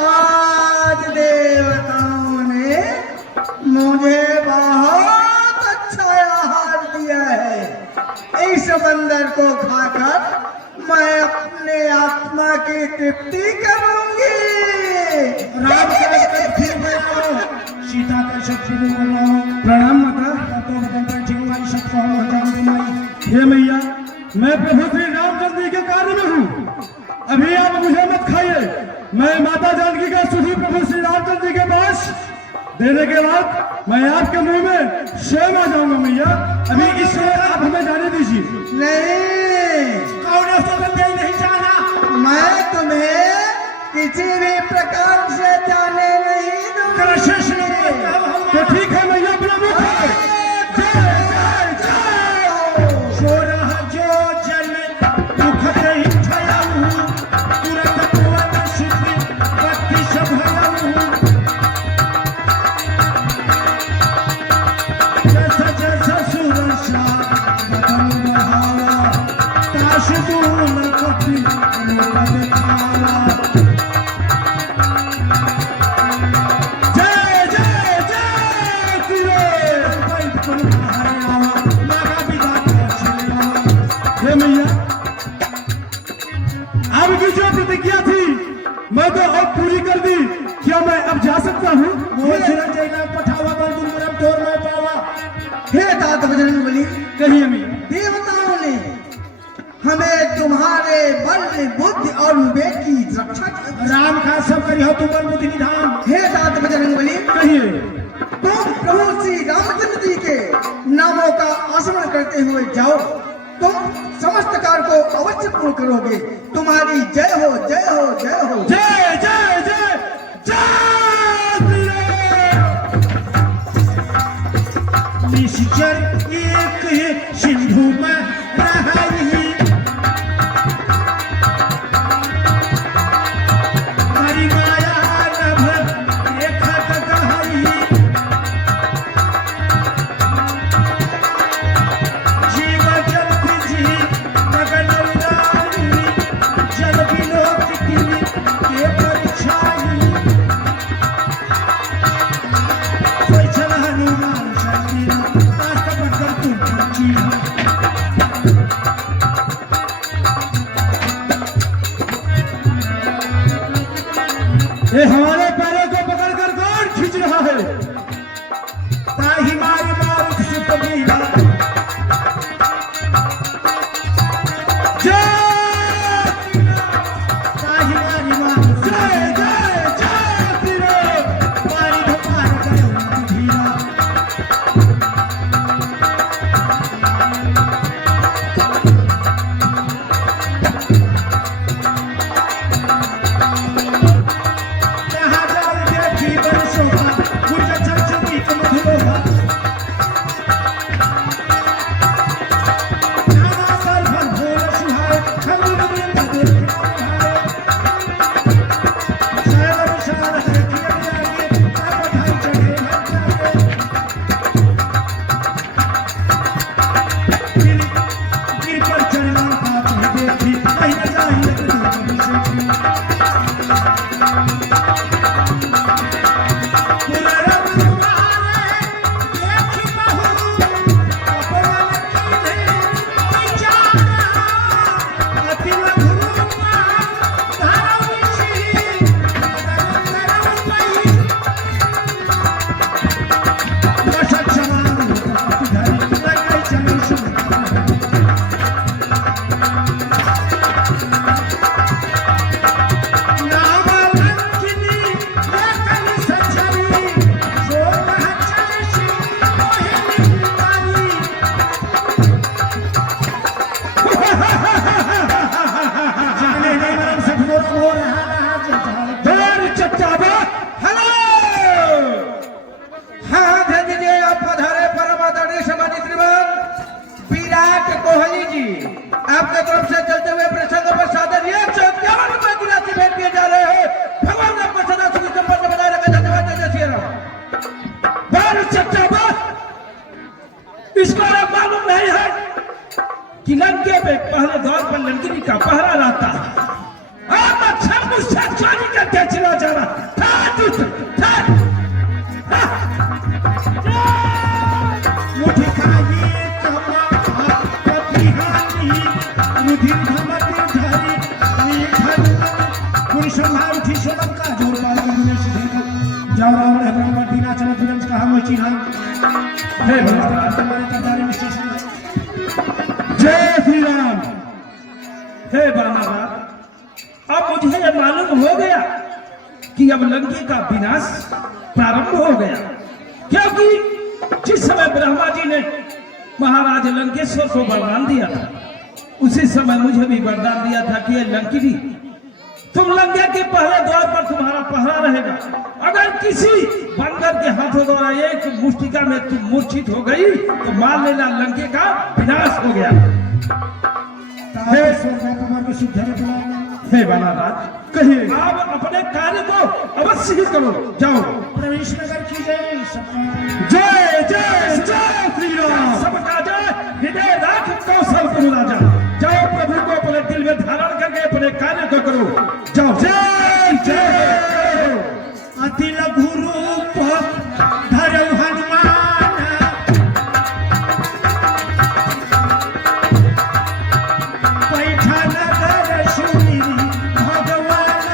आज देवताओं ने मुझे बहुत अच्छा आहार दिया है। इस बंदर को खाकर मैं अपने आत्मा की तृप्ति करूंगी। राम सीता का शत्रु प्रणाम माता। हे मैया, मैं प्रभु श्री रामचंद्र जी के कार्य में हूँ, अभी आप मुझे मत खाइए। मैं माता जानकी का सुधी प्रभु श्री रामचंद्र जी के पास देने के बाद मैं आपके मुंह में स्वयं आ जाऊंगा। मैया, अभी इस समय आप हमें जाने दीजिए। नहीं, नहीं जाना। मैं तुम्हें किसी भी प्रकार से जाने नहीं दूंगा। तो ठीक है मैया, अपना मुंह खोलो। मैं तो अब पूरी कर दी, क्या मैं अब जा सकता हूँ? हे तात बजरंग बली, कहिए मैं। देवताओं ने हमें तुम्हारे बल बुद्धि और विवेक की रक्षा की। राम का सब करियो तुम बल बुद्धि निधान। हे तात बजरंग बली, कहिए। तुम प्रभु श्री रामचंद्र जी के नामों का आचरण करते हुए जाओ, तुम समस्त कार्य को अवश्य पूर्ण करोगे। तुम्हारी जय हो, जय हो, जय हो। जय जय जय जय श्री राम। निश्चर एक सिंधु में रहाई, हरि माया नभ एकत कहाई। जीव जंतु जी गगन उड़ाई, जल बिलोक की के परछाई। कोई चल हनुमान शक्ति ताक बकर तुम जी। ये हमारे पैरों को पकड़कर कौन खींच रहा है? ताही मारी मारुत सुत बीरा। जय ताही मारी मारुत सुत जय बीरा। जय जय श्री राम। मारी धमार करो धीरा। कहाँ जाओ देखी बन शोभा, गुज चंचली कम धुलोभा। नाना पर भर भोर सुहाए, खगुन बिंद देखी भाए। शैल विशाल है किए आगे, आप धाई चढ़े हर जागे। गिर पर चढ़ना पाप देखी, कहीं न जाही लगती अभिषेकी। धर चट्टाबा। हेलो। हाँ धन्य आप पधारे परम आदरणीय सम्मानित श्रीमान विराट कोहली जी, आपके तरफ से चलते हुए प्रसंग पर सादर 151 रुपए की राशि भेंट किए जा रहे हैं। भगवान आपको सदा सुखी संपन्न बनाए रखे। धन्यवाद। जय श्री राम। धर चट्टाबा। इसको अब मालूम नहीं है कि लंके पे पहले दौर पर लंकिनी का पहरा रहता है। अब अच्छा मुझसे चोरी करके चला जा रहा। मुझे खाइए कमा पतिहानी, मुझे धमक झारी निधन। पुरुष संभाल उठी सोलम का जोर बाल में सीधे जाओ रावण है ब्रह्म दीना चल तुरंत कहा मैं चिन्हा। हे भगवान। तुम्हारे कतारे में स्टेशन। जय श्री राम। हे बानाराज, अब मुझे यह मालूम हो गया कि अब लंके का विनाश प्रारंभ हो गया, क्योंकि जिस समय ब्रह्मा जी ने महाराज लंकेश्वर को वरदान दिया था, उसी समय मुझे भी वरदान दिया था कि ये लंकिनी, तुम लंका के पहले द्वार पर तुम्हारा पहरा रहेगा। अगर किसी बंदर के हाथों द्वारा एक मुष्टिका में तुम मूर्छित हो गई तो मान लेना लंके का विनाश हो गया। हे बालाराज, कहिए। आप अपने कार्य को अवश्य ही करो। जाओ। प्रवेश नगर की जय। जय जय जय श्री राम। सबका जय। हृदय राख कौशल गुरु राजा। जाओ, प्रभु को अपने दिल में धारण करके अपने कार्य को करो। जाओ। जय जय। अति लघु रूप धरऊ हनुमान, बैठा नगर सुनी भगवान।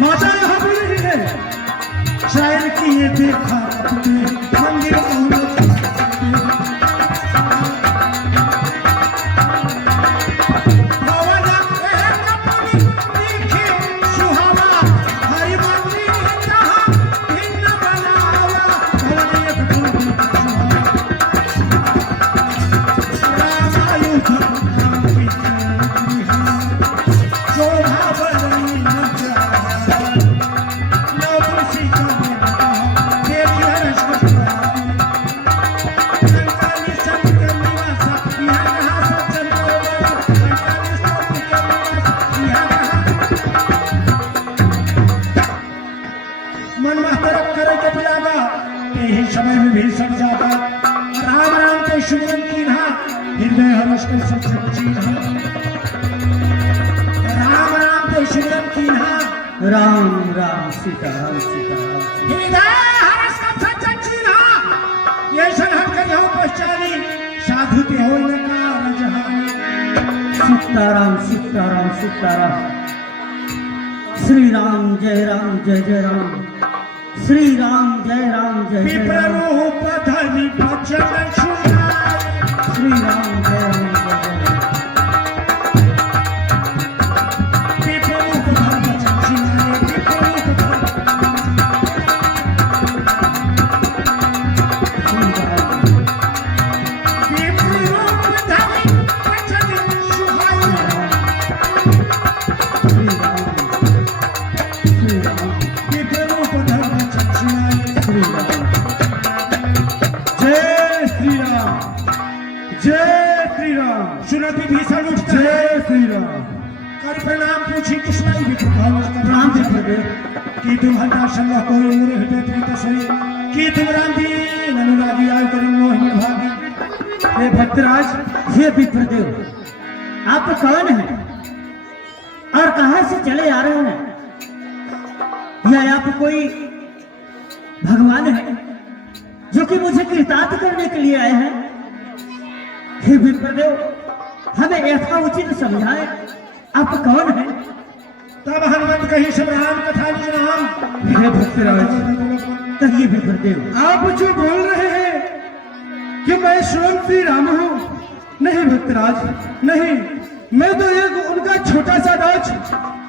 माता यहाँ भी नहीं है। शायर की ये देखा तुमने मंदिर समय में भी सड़ जाता। राम राम के शुभम की ना हृदय हर्ष कर सच्ची राम राम के शुभम की ना राम राम सीताराम सीताराम हृदय हर्ष कर सच्ची ना ये शरण कर हो पश्चारी साधु के हो नकार जहानी सीताराम सीताराम सीताराम। श्री राम जय राम जय जय राम। श्री राम जय राम जय जय राम। विप्ररूप धनि वचन सुनाए। श्री राम जय राम जय जय राम। विप्ररूप धनि वचन सुनाए। विप्ररूप धनि वचन सुनाए। श्री राम श्री राम विप्ररूप धनि वचन सुनाए। श्री राम। जय श्री राम जय श्री राम। सुनति भीषण उठते जय श्री राम। कर प्रणाम पूछी कृष्ण राम जी प्रदेव कि तुम हटा संग कोई मुरे हृदय प्रीत सही कि तुम राम दीन अनुरागी आयु करम मोहिनी भागी। हे भक्तराज हे विप्रदेव आप कौन हैं और कहां से चले आ रहे हैं? या आप कोई भगवान है जो कि मुझे कृतार्थ करने के लिए आए हैं? हे विप्रदेव हमें यथाउचित समझाए आप कौन हैं? तब हनुमंत कही सब राम कथा निज नाम। हे भक्तराज कहिए विप्रदेव। आप जो बोल रहे हैं कि मैं स्वयं श्री राम हूँ, नहीं भक्तराज नहीं, मैं तो एक उनका छोटा सा दास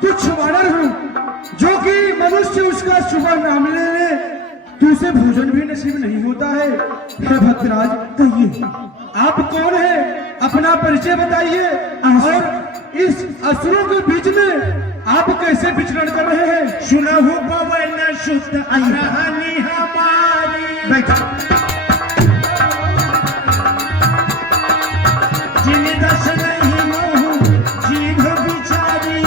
तुच्छ वानर हूँ जो कि मनुष्य उसका शुभ नाम लेने दूसरे भोजन भी नसीब नहीं होता है। हे भक्तराज कहिए आप कौन है? अपना परिचय बताइए और इस असुरों के बीच में आप कैसे विचरण कर रहे हैं? सुनहु पवन सुत कहानी हमारी। बैठो। जिन दस नहीं मोहु जीभ बिचारी।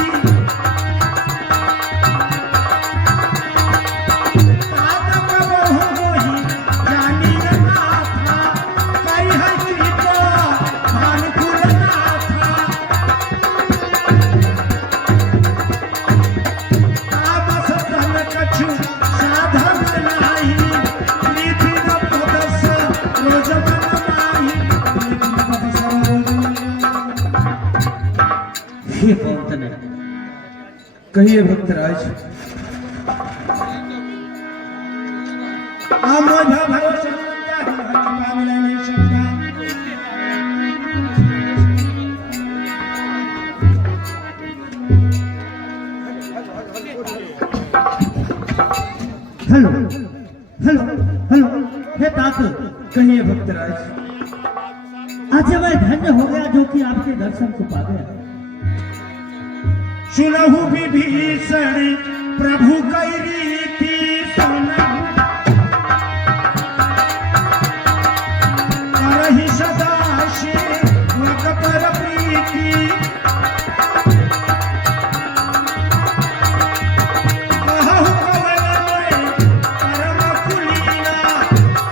आदम बहु मोहि जानी न नाथा। कई है कृपा भानुकुल नाथा। तामस तन कछु साधन नाही। प्रीति न पदस रोज मन माही। प्रीति न पदस रोज मन माही। हे पवन कहिए भक्तराज। आमोझ भरोसा पावले में शंका। हेलो हेलो हेलो हे तात कहिए भक्तराज। आज मैं धन्य हो गया जो कि आपके दर्शन को पा गया। सुनहु विभीषण प्रभु कई रीति। सुनहु करहि सदा सेवक पर प्रीति। कहु कवन मैं परम कुलीना।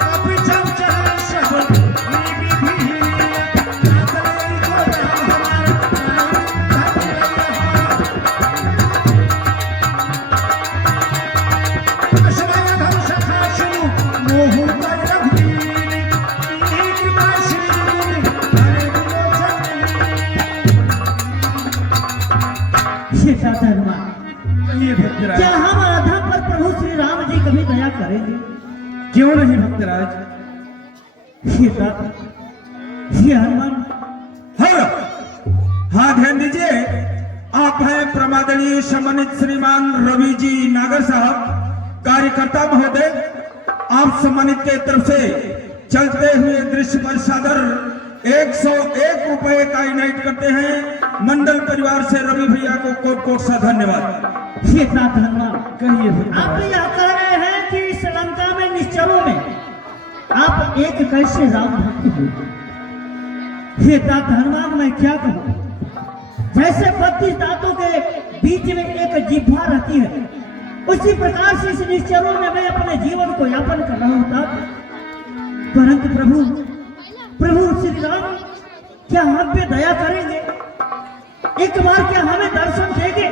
कपि चंचल सब विभीषण। कातल जोड़ा हमार प्राण धन्य। दया करेंगे? क्यों नहीं भक्तराज? हे दाता, हे हनुमान, हाँ ध्यान दीजिए, आप हैं प्रमादनीय सम्मानित श्रीमान रवि जी नागर साहब, कार्यकर्ता महोदय। आप सम्मानित के तरफ से चलते हुए दृश्य पर सादर 101 रुपए का इनायत करते हैं मंडल परिवार से रवि भैया को कोट कोट सा धन्यवाद। हे दाता हनुमान, कहिए आप भक्तराज। यह कह रहे हैं कि इस लंका में निश्चरों में आप एक कैसे राम भक्त हो? हे दाता हनुमान, मैं क्या कहूँ? जैसे 32 दांतों के बीच में एक जिह्वा रहती है, उसी प्रकार से इस निश्चरों में मैं अपने जीवन को यापन कर रहा हूँ दाता। परंतु प्रभु श्री राम क्या हम पे दया करेंगे? एक बार क्या हमें दर्शन देंगे?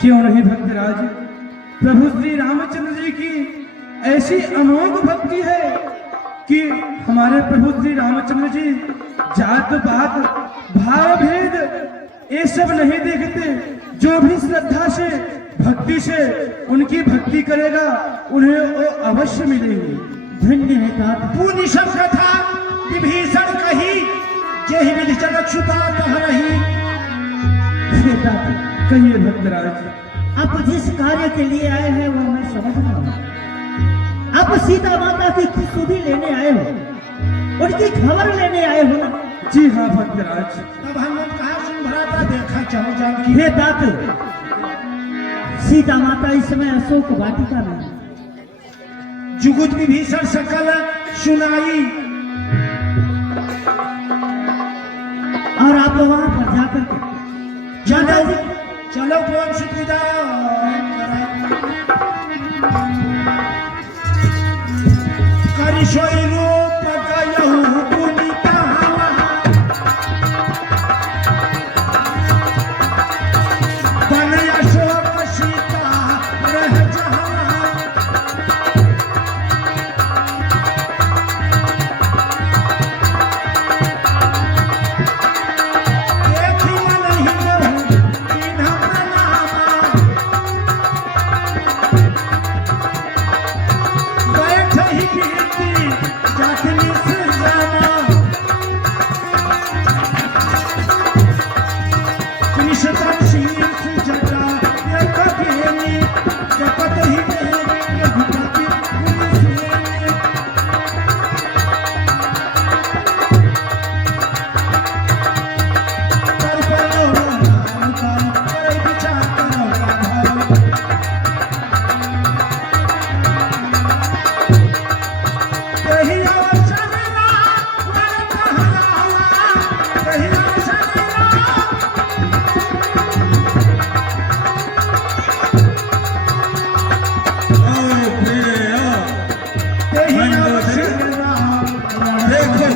क्यों नहीं भक्तराज? प्रभु श्री रामचंद्र जी की ऐसी अमोघ भक्ति है कि हमारे प्रभु श्री रामचंद्र जी जात पात भाव भेद ये सब नहीं देखते। जो भी श्रद्धा से भक्ति से उनकी भक्ति करेगा उन्हें वो अवश्य मिलेंगे। धन्य है दाता। पूरी सब कथा विभीषण कही, जेहि विधि चल छुपा तह रही। हे दाता, कहिए भक्तराज। आप जिस कार्य के लिए आए हैं वो मैं समझ रहा हूँ। आप सीता माता की खुशखबरी लेने आए हो, उनकी खबर लेने आए हो ना? जी हाँ भक्तराज। तब हम कहा सुन भराता देखा चलो जानकी। हे दाता, सीता माता इस समय अशोक वाटिका में, जुगुत विभीषण सकल सुनाई। और आप वहां पर जाकर के चलो चलो पवन सुत विदा करी सोई रूप गयहु पुनि कहाँ। बन अशोक सीता रह जहाँ। देखी मन ही मोह दीन्हा प्रणामा। बैठ ही कीर्ति जातनी से जामा। कृष्ण शीर्ष जटा एक घेनी, जपत ही मेरे रघुपति पुनि सुनी। कर पलो नाम काम, करे विचार करो का भाव। कही अवसर राम मन कहलावा, कही अवसर राम। आओ प्रिय, आओ। कही अवसर राम देखो,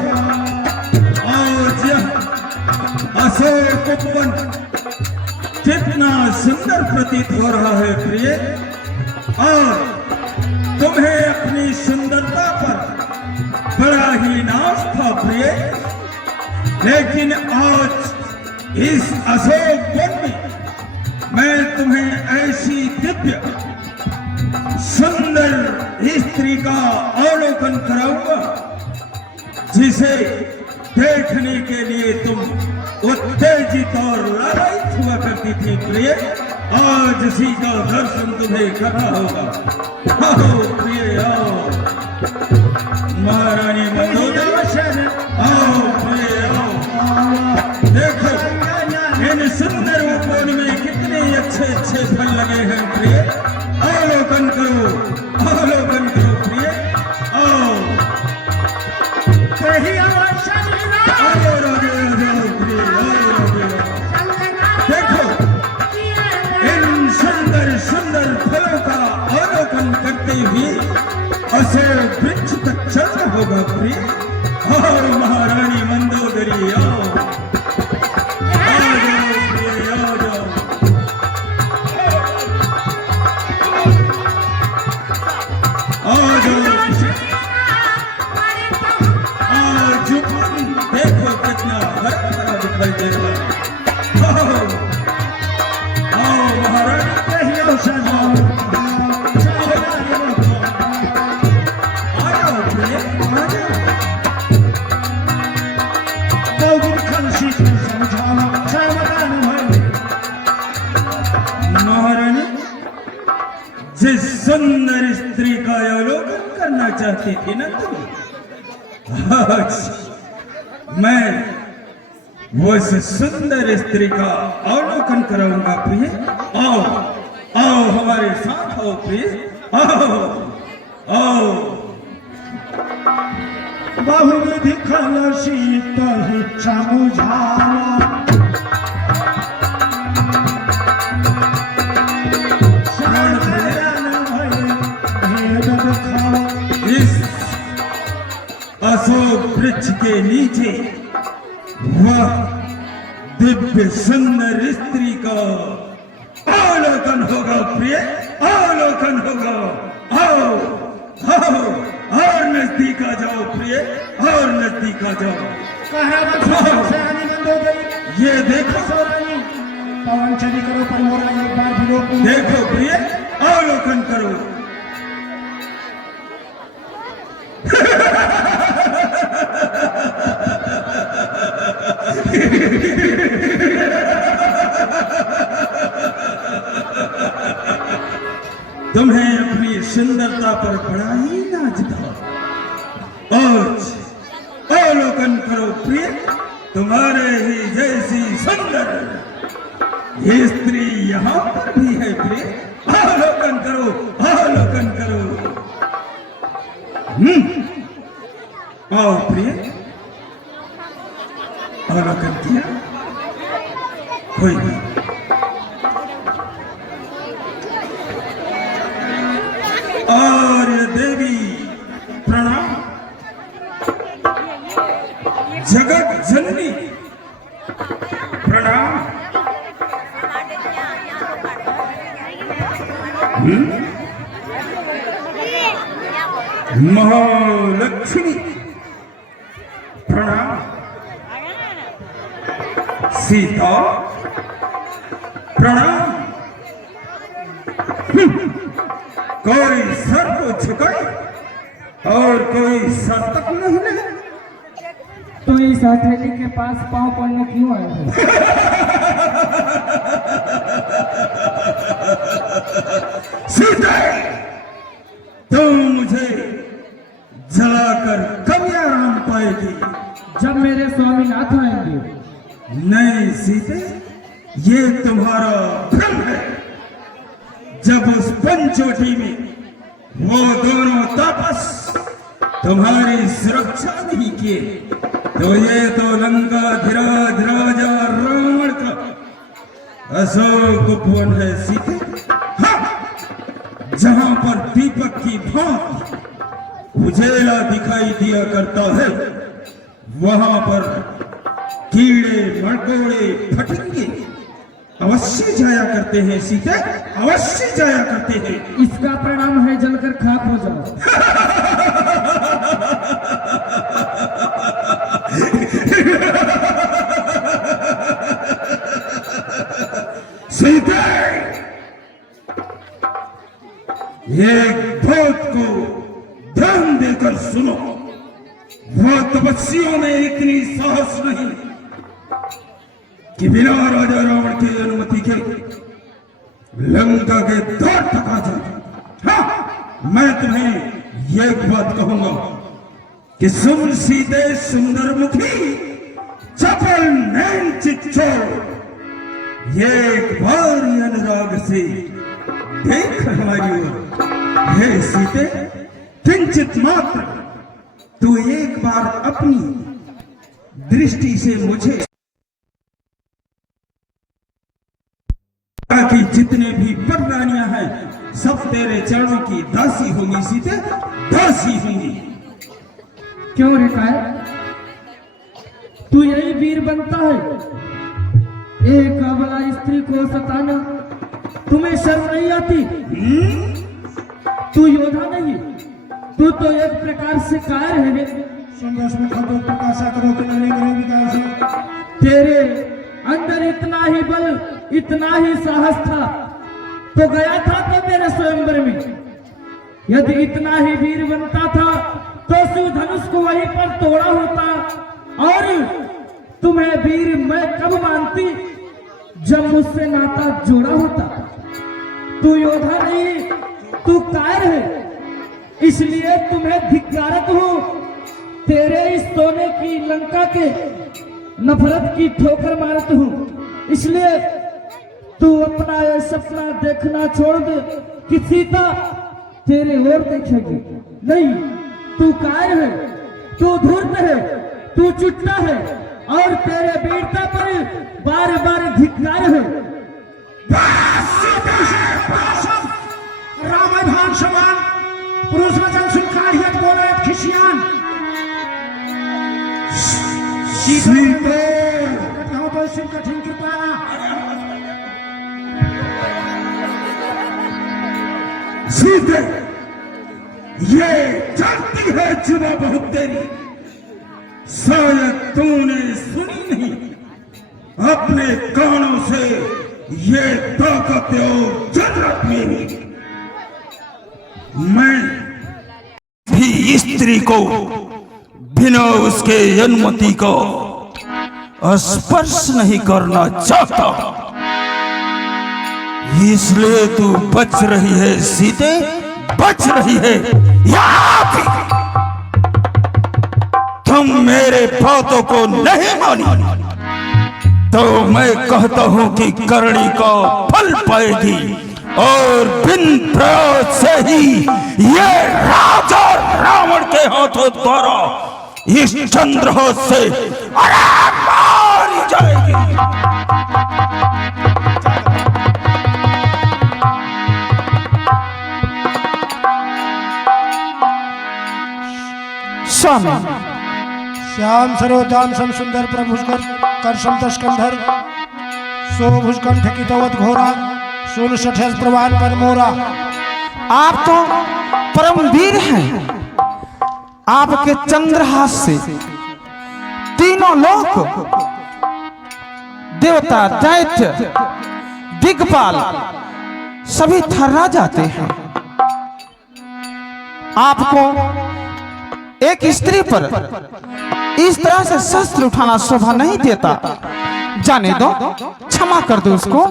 आज अशोक वन कितना सुंदर प्रतीत हो रहा है प्रिय, और तुम्हें अपनी सुंदरता पर बड़ा ही नाज था प्रिय। लेकिन आज इस अशोक वन में मैं तुम्हें ऐसी दिव्य सुंदर स्त्री का अवलोकन कराऊंगा जिसे देखने के लिए तुम उत्तेजित और लालायित हुआ करती थी प्रिय। आज उसी का दर्शन तुम्हें करना होगा। आओ प्रिय, आओ। महारानी मंदोदरी, आओ प्रिय, आओ। देखो इन सुंदर उपवन में कितने अच्छे अच्छे फल लगे हैं प्रिय। अवलोकन करो, अवलोकन करो प्रिय, आओ। कही अवसर राम आओ राजे, आओ प्रिय, आओ राजे। देखो इन सुंदर सुंदर फलों का अवलोकन करते हुए अशोक वृक्ष तक चलना होगा प्रिय। आओ महारानी मंदोदरी, आओ। आ जाओ प्रिय, आ जाओ। आ जाओ। आज देखो कितना हरा भरा दिखाई दे रहा है। आओ, आओ महारानी, कही अवसर राम। जिस सुंदर स्त्री का अवलोकन करना चाहती थी ना तुम, आज मैं उस सुंदर स्त्री का अवलोकन कराऊंगा प्रिय। आओ आओ हमारे साथ आओ प्रिय, आओ आओ। बहुविधि कलशित ही समुझावा, इस अशोक वृक्ष के नीचे वह दिव्य सुंदर स्त्री का अवलोकन होगा प्रिय, अवलोकन होगा। आओ आओ और नजदीक आ जाओ प्रिय, और नजदीक आ जाओ। ये देखो पवन चली करो पर मोरा एक बार भी देखो प्रिय, अवलोकन करो। तुम्हें अपनी सुंदरता पर बड़ा ही नाज था। आज अवलोकन करो प्रिय, तुम्हारे ही जैसी सुंदर ये स्त्री यहाँ पर भी है प्रिय। अवलोकन करो, अवलोकन करो। आओ प्रिय, अवलोकन किया, कोई नहीं। आर्य देवी प्रणाम, जगत जननी प्रणाम। महालक्ष्मी प्रणाम। सीता प्रणाम। कोई सर को झुकाए और कोई सर तक नहीं ले। तो इस हथेली के पास पांव पड़ने क्यों आए हो? सीता, तुम मुझे जलाकर कब आराम पाएगी? जब मेरे स्वामीनाथ आएंगे। नहीं सीते, ये तुम्हारा भ्रम है। जब उस पंचवटी में वो दोनों तापस तुम्हारी सुरक्षा नहीं किए, तो ये तो लंका धीराज राजा रावण का अशोक उपवन है सीते। हाँ, जहां पर दीपक की भांति उजेला दिखाई दिया करता है, वहां पर कीड़े मकोड़े फटिंगे अवश्य जाया करते हैं सीते, अवश्य जाया करते हैं। इसका परिणाम है जलकर खाक हो जाओ। सीते, एक बात को ध्यान देकर सुनो। वह तपस्वियों में इतनी साहस नहीं कि बिना राजा रावण की अनुमति के लंका के द्वार तक आ जाए। हाँ, मैं तुम्हें एक बात कहूंगा कि सुन सीते सुंदर मुखी चपल नैन चिच्चोर, ये एक बार अनुराग से देख हमारी ओर। हे सीते, किंचित मात्र तू एक बार अपनी दृष्टि से मुझे, ताकि जितने भी पर रानियां हैं सब तेरे चरणों की दासी होंगी सीते, दासी होंगी। क्यों रे काय, तू यही वीर बनता है? एक अबला स्त्री को सताना तुम्हें शर्म नहीं आती? तू योद्धा नहीं, तू तो एक प्रकार से कायर है रे। तेरे अंदर इतना ही बल, इतना ही साहस था तो गया था तो मेरे स्वयंवर में। यदि इतना ही वीर बनता था तो शिव धनुष को वहीं पर तोड़ा होता। और तुम्हें वीर मैं कब मानती, जब मुझसे नाता जोड़ा होता। तू योद्धा नहीं, तू कायर है, इसलिए तुम्हें धिक्कारत हूँ। तेरे इस सोने की लंका के नफरत की ठोकर मारत हूँ, इसलिए तू अपना ये सपना देखना छोड़ दे कि सीता तेरे ओर देखेगी। नहीं, तू कायर है, तू धूर्त है, तू चुट्टा है और तेरे वीरता पर बार बार धिक्कार है। रामायण समान पुरुष वचन सुनकार ही बोले खिसियान तो कठिन कृपा सीते ये जानती है जुबा बहुत तेरी, शायद तूने सुनी नहीं अपने कानों से ये ताकत और जरूरत मेरी। मैं भी स्त्री को बिना उसके अनुमति को स्पर्श नहीं करना चाहता, इसलिए तू बच रही है सीते, बच रही है। याद तुम मेरे बातों को नहीं मानी तो मैं कहता हूं कि करणी का फल पाएगी और बिन प्रयास से ही ये राजा रावण के हाथों द्वारा इस चंद्रहास से मारी जाएगी। स्वामी श्याम सरोजाम सम सुंदर प्रभुष्कर कर्षम तस्कंधर सोभुष्कंठ कितवत घोरा सोल सठेस प्रवान पर मोरा। आप तो परमवीर हैं, आपके चंद्रहास से तीनों लोक देवता दैत्य दिग्पाल सभी थर्रा जाते हैं। आपको एक स्त्री पर इस तरह से शस्त्र उठाना शोभा नहीं देता। जाने दो, क्षमा कर दो उसको।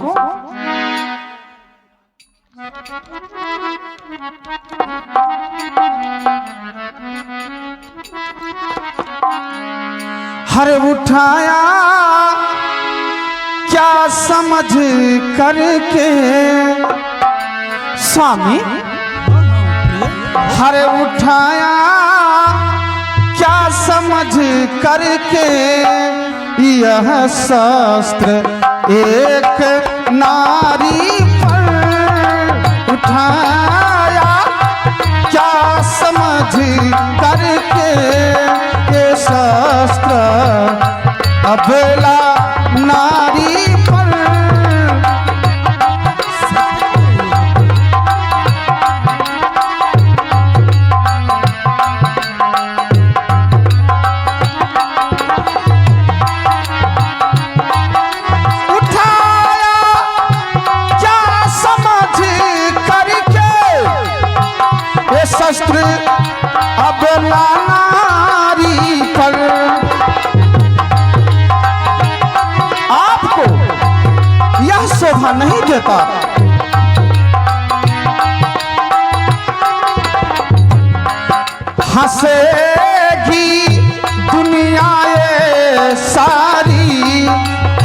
हर उठाया क्या समझ करके स्वामी, हर उठाया क्या समझ करके यह शस्त्र एक नारी पर उठाया, क्या समझ करके ये शस्त्र अबला नारी पर। शस्त्र अब नारी पर। आपको यह शोभा नहीं देता। हंसेगी दुनिया ये सारी,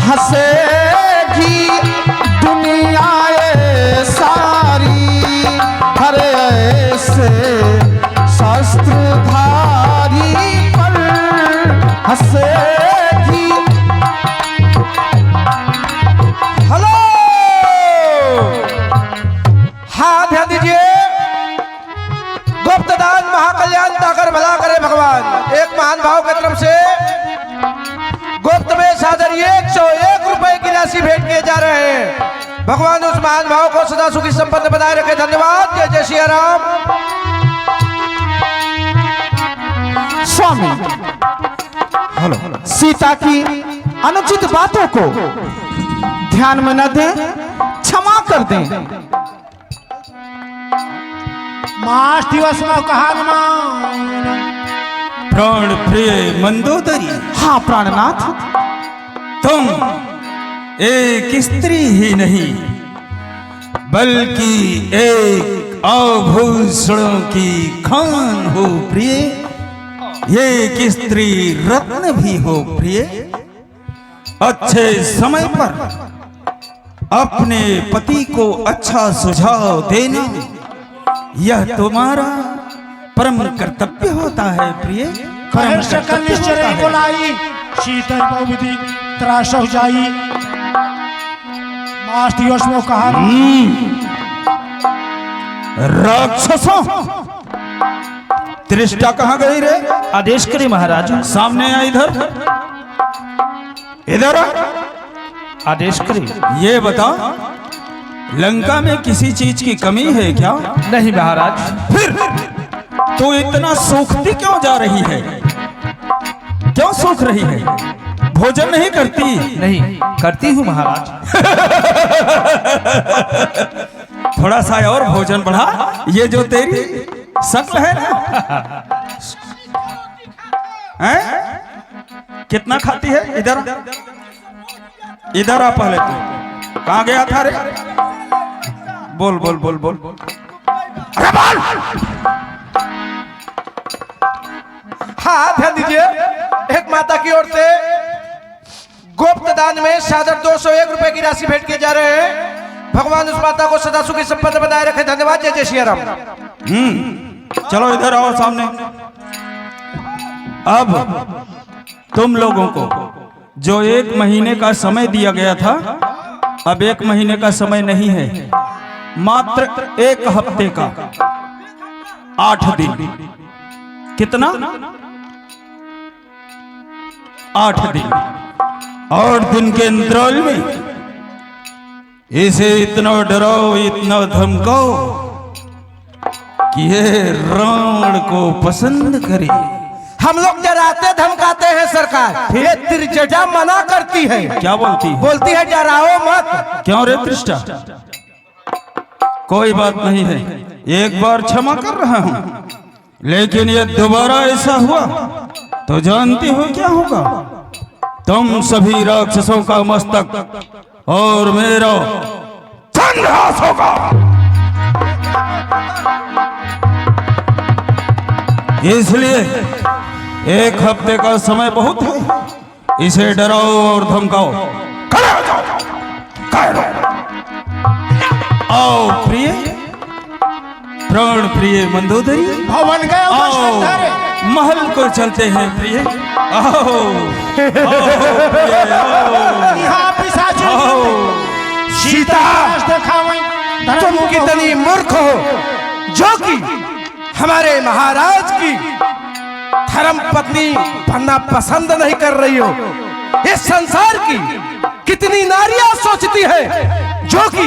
हंसेगी दुनिया ये सारी। हरे ऐसे शस्त्रधारी पर हंसेगी। हेलो, हाँ ध्यान दीजिए। गुप्तदान महाकल्याण ताकर भला करे भगवान। एक महान भाव की तरफ से गुप्त में सादर 101 रुपए की राशि भेंट किए जा रहे हैं। भगवान उस महान भाव को सदा सुखी संपन्न बनाए रखे। धन्यवाद। जय जय श्री राम। स्वामी, हेलो, सीता की अनुचित बातों को ध्यान में न दें, क्षमा कर दें। मास दिवस में कहा प्राण प्रिय मंदोदरी, हाँ प्राणनाथ, तुम एक स्त्री ही नहीं बल्कि एक आभूषणों की खान हो प्रिय, ये कि स्त्री रत्न भी हो प्रिय। अच्छे समय पर अपने पति को अच्छा सुझाव देना यह तुम्हारा परम कर्तव्य होता है प्रिय, परम कर्तव्य होता है। बोलाई शीतल बहुविधि त्रास हो जाई मास दिवस में कहा राक्षसों, त्रिष्टा कहाँ गई रे? आदेश करें महाराज। सामने आ, इधर इधर आ। आदेश करें। ये बता, लंका में किसी चीज की कमी है क्या? नहीं महाराज। फिर तू इतना सूखती क्यों जा रही है? क्यों सूख रही है? भोजन नहीं करती? नहीं करती हूँ महाराज। थोड़ा सा और भोजन बढ़ा। ये जो तेरी शक्ल है ना, हैं? कितना खाती है? इधर इधर आ पहले। तू कहाँ गया था रे? बोल बोल बोल बोल। अरे बोल। हाँ, ध्यान दीजिए। एक माता की ओर से गुप्त दान में सादर 201 रुपए की राशि भेंट किए जा रहे हैं। भगवान उस माता को सदा सुखी संपन्न बनाए रखे। धन्यवाद। जय जय श्री राम। चलो इधर आओ सामने। अब तुम लोगों को जो 1 महीने का समय दिया गया था, अब 1 महीने का समय नहीं है, मात्र 1 हफ्ते का 8 दिन। कितना? 8 दिन। 8 दिन के अंतराल में इसे इतना डराओ, इतना धमकाओ कि ये रावण को पसंद करे। हम लोग डराते धमकाते हैं सरकार। ये त्रिजटा मना करती है। क्या बोलती है? बोलती है डराओ मत। क्यों रे त्रिष्टा? कोई बात नहीं है, एक बार क्षमा कर रहा हूं, लेकिन ये दोबारा ऐसा हुआ तो जानती हो क्या होगा? तुम सभी राक्षसों का मस्तक और मेरा संहार होगा। इसलिए 1 हफ्ते का समय बहुत है, इसे डराओ और धमकाओ। खड़े हो जाओ। आओ प्रिय, प्राण प्रिय मंदोदरी, भवन गए आओ महल को चलते हैं प्रिय। आओ यहाँ पिशाचों आओ। सीता, तुम कितनी मूर्ख हो जो कि हमारे महाराज की धर्म पत्नी बनना पसंद नहीं कर रही हो। इस संसार की कितनी नारियां सोचती है जो कि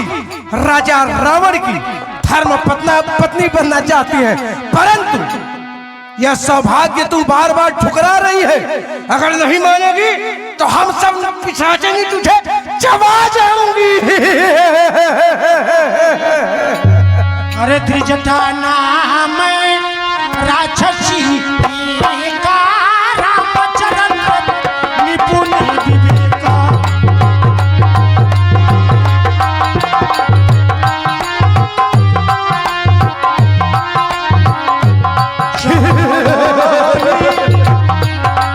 राजा रावण की धर्म पत्नी बनना चाहती है, परंतु यह सौभाग्य तू बार बार ठुकरा रही है। अगर नहीं मानेगी तो हम सब पिशाचनी तुझे चबा जाऊंगी। अरे त्रिजटा नाम राक्षसी का रामचरण निपुण विवेक।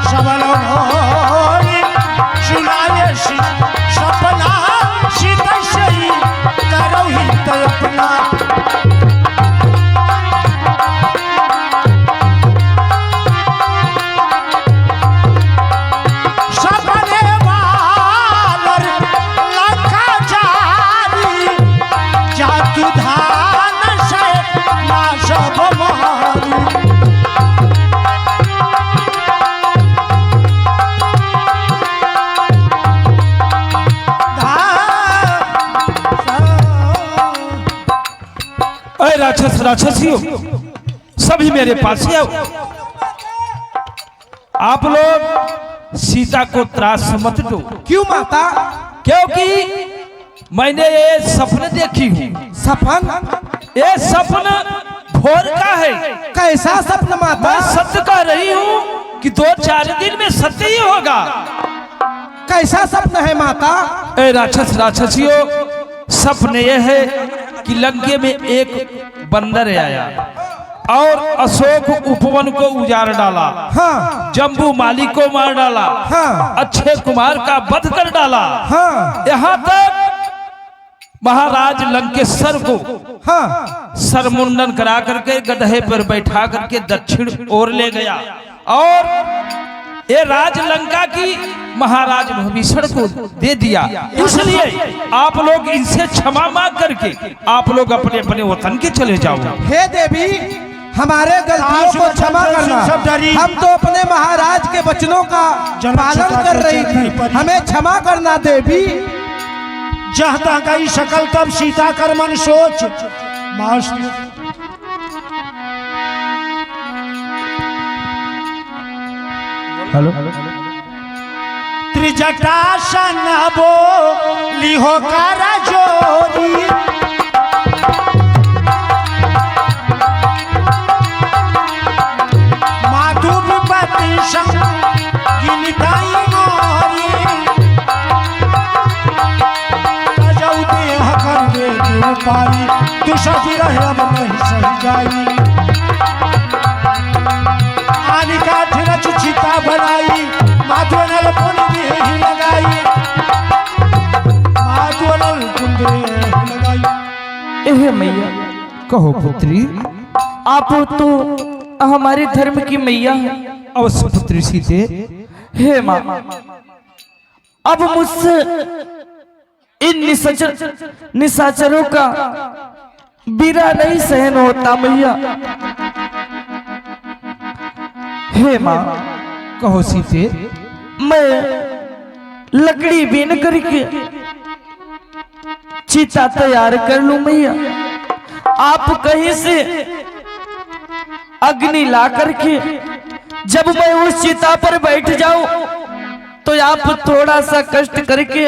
सबल भोरी सुनाए सपना सीता सही करो हित अपना। राक्षस राक्षसियों सभी मेरे पास ही आओ। आप लोग सीता को त्रास मत दो। क्यों माता? क्योंकि मैंने ये सपने देखी हूँ। सपन? ये सपना भोर का है। कैसा सपन माता? मैं सत्य कह रही हूँ कि 2-4 दिन में सत्य ही होगा। कैसा सपना है माता? ए राक्षस राक्षसियों, सपने ये है कि लंके में एक बंदर आया और अशोक उपवन को उजाड़ डाला, हाँ जम्बू माली को मार डाला, हाँ अक्षय कुमार का वध कर डाला। हाँ यहाँ तक महाराज लंकेश्वर को हाँ सरमुंडन करा करके गधे पर बैठा करके दक्षिण ओर ले गया और ये राज लंका की महाराज विभीषण को दे दिया। इसलिए आप लोग इनसे क्षमा मांग करके आप लोग अपने अपने वतन के चले जाओ। हे देवी, हमारे गलतियों को क्षमा करना। हम तो अपने महाराज के वचनों का पालन कर रही थी, हमें क्षमा करना देवी। जहता गई शकल तब सीता कर मन सोच। हेलो त्रिजटा सनबो लिहो कर जोरी, माधु विपत्ति संग गिनताई मोरी, तजौ देह कर दे देव पारी, तू सजी रहे अब नहीं सही जाई। आनी काठ रच चिता बनाई, माधुनल कुंडी लगाई, माधुनल कुंडी लगाई। एहे मैया, कहो पुत्री। आप तो हमारे धर्म की मैया है। अवश्य पुत्री सीते। हे माँ, अब मुझसे इन निशाचरों का बिरा नहीं सहन होता मैया। हे माँ, कहो सीते। मैं लकड़ी बीन करके चिता तैयार कर लूं मैया। आप कहीं से अग्नि ला करके जब मैं उस चिता पर बैठ जाऊं तो आप थोड़ा सा कष्ट करके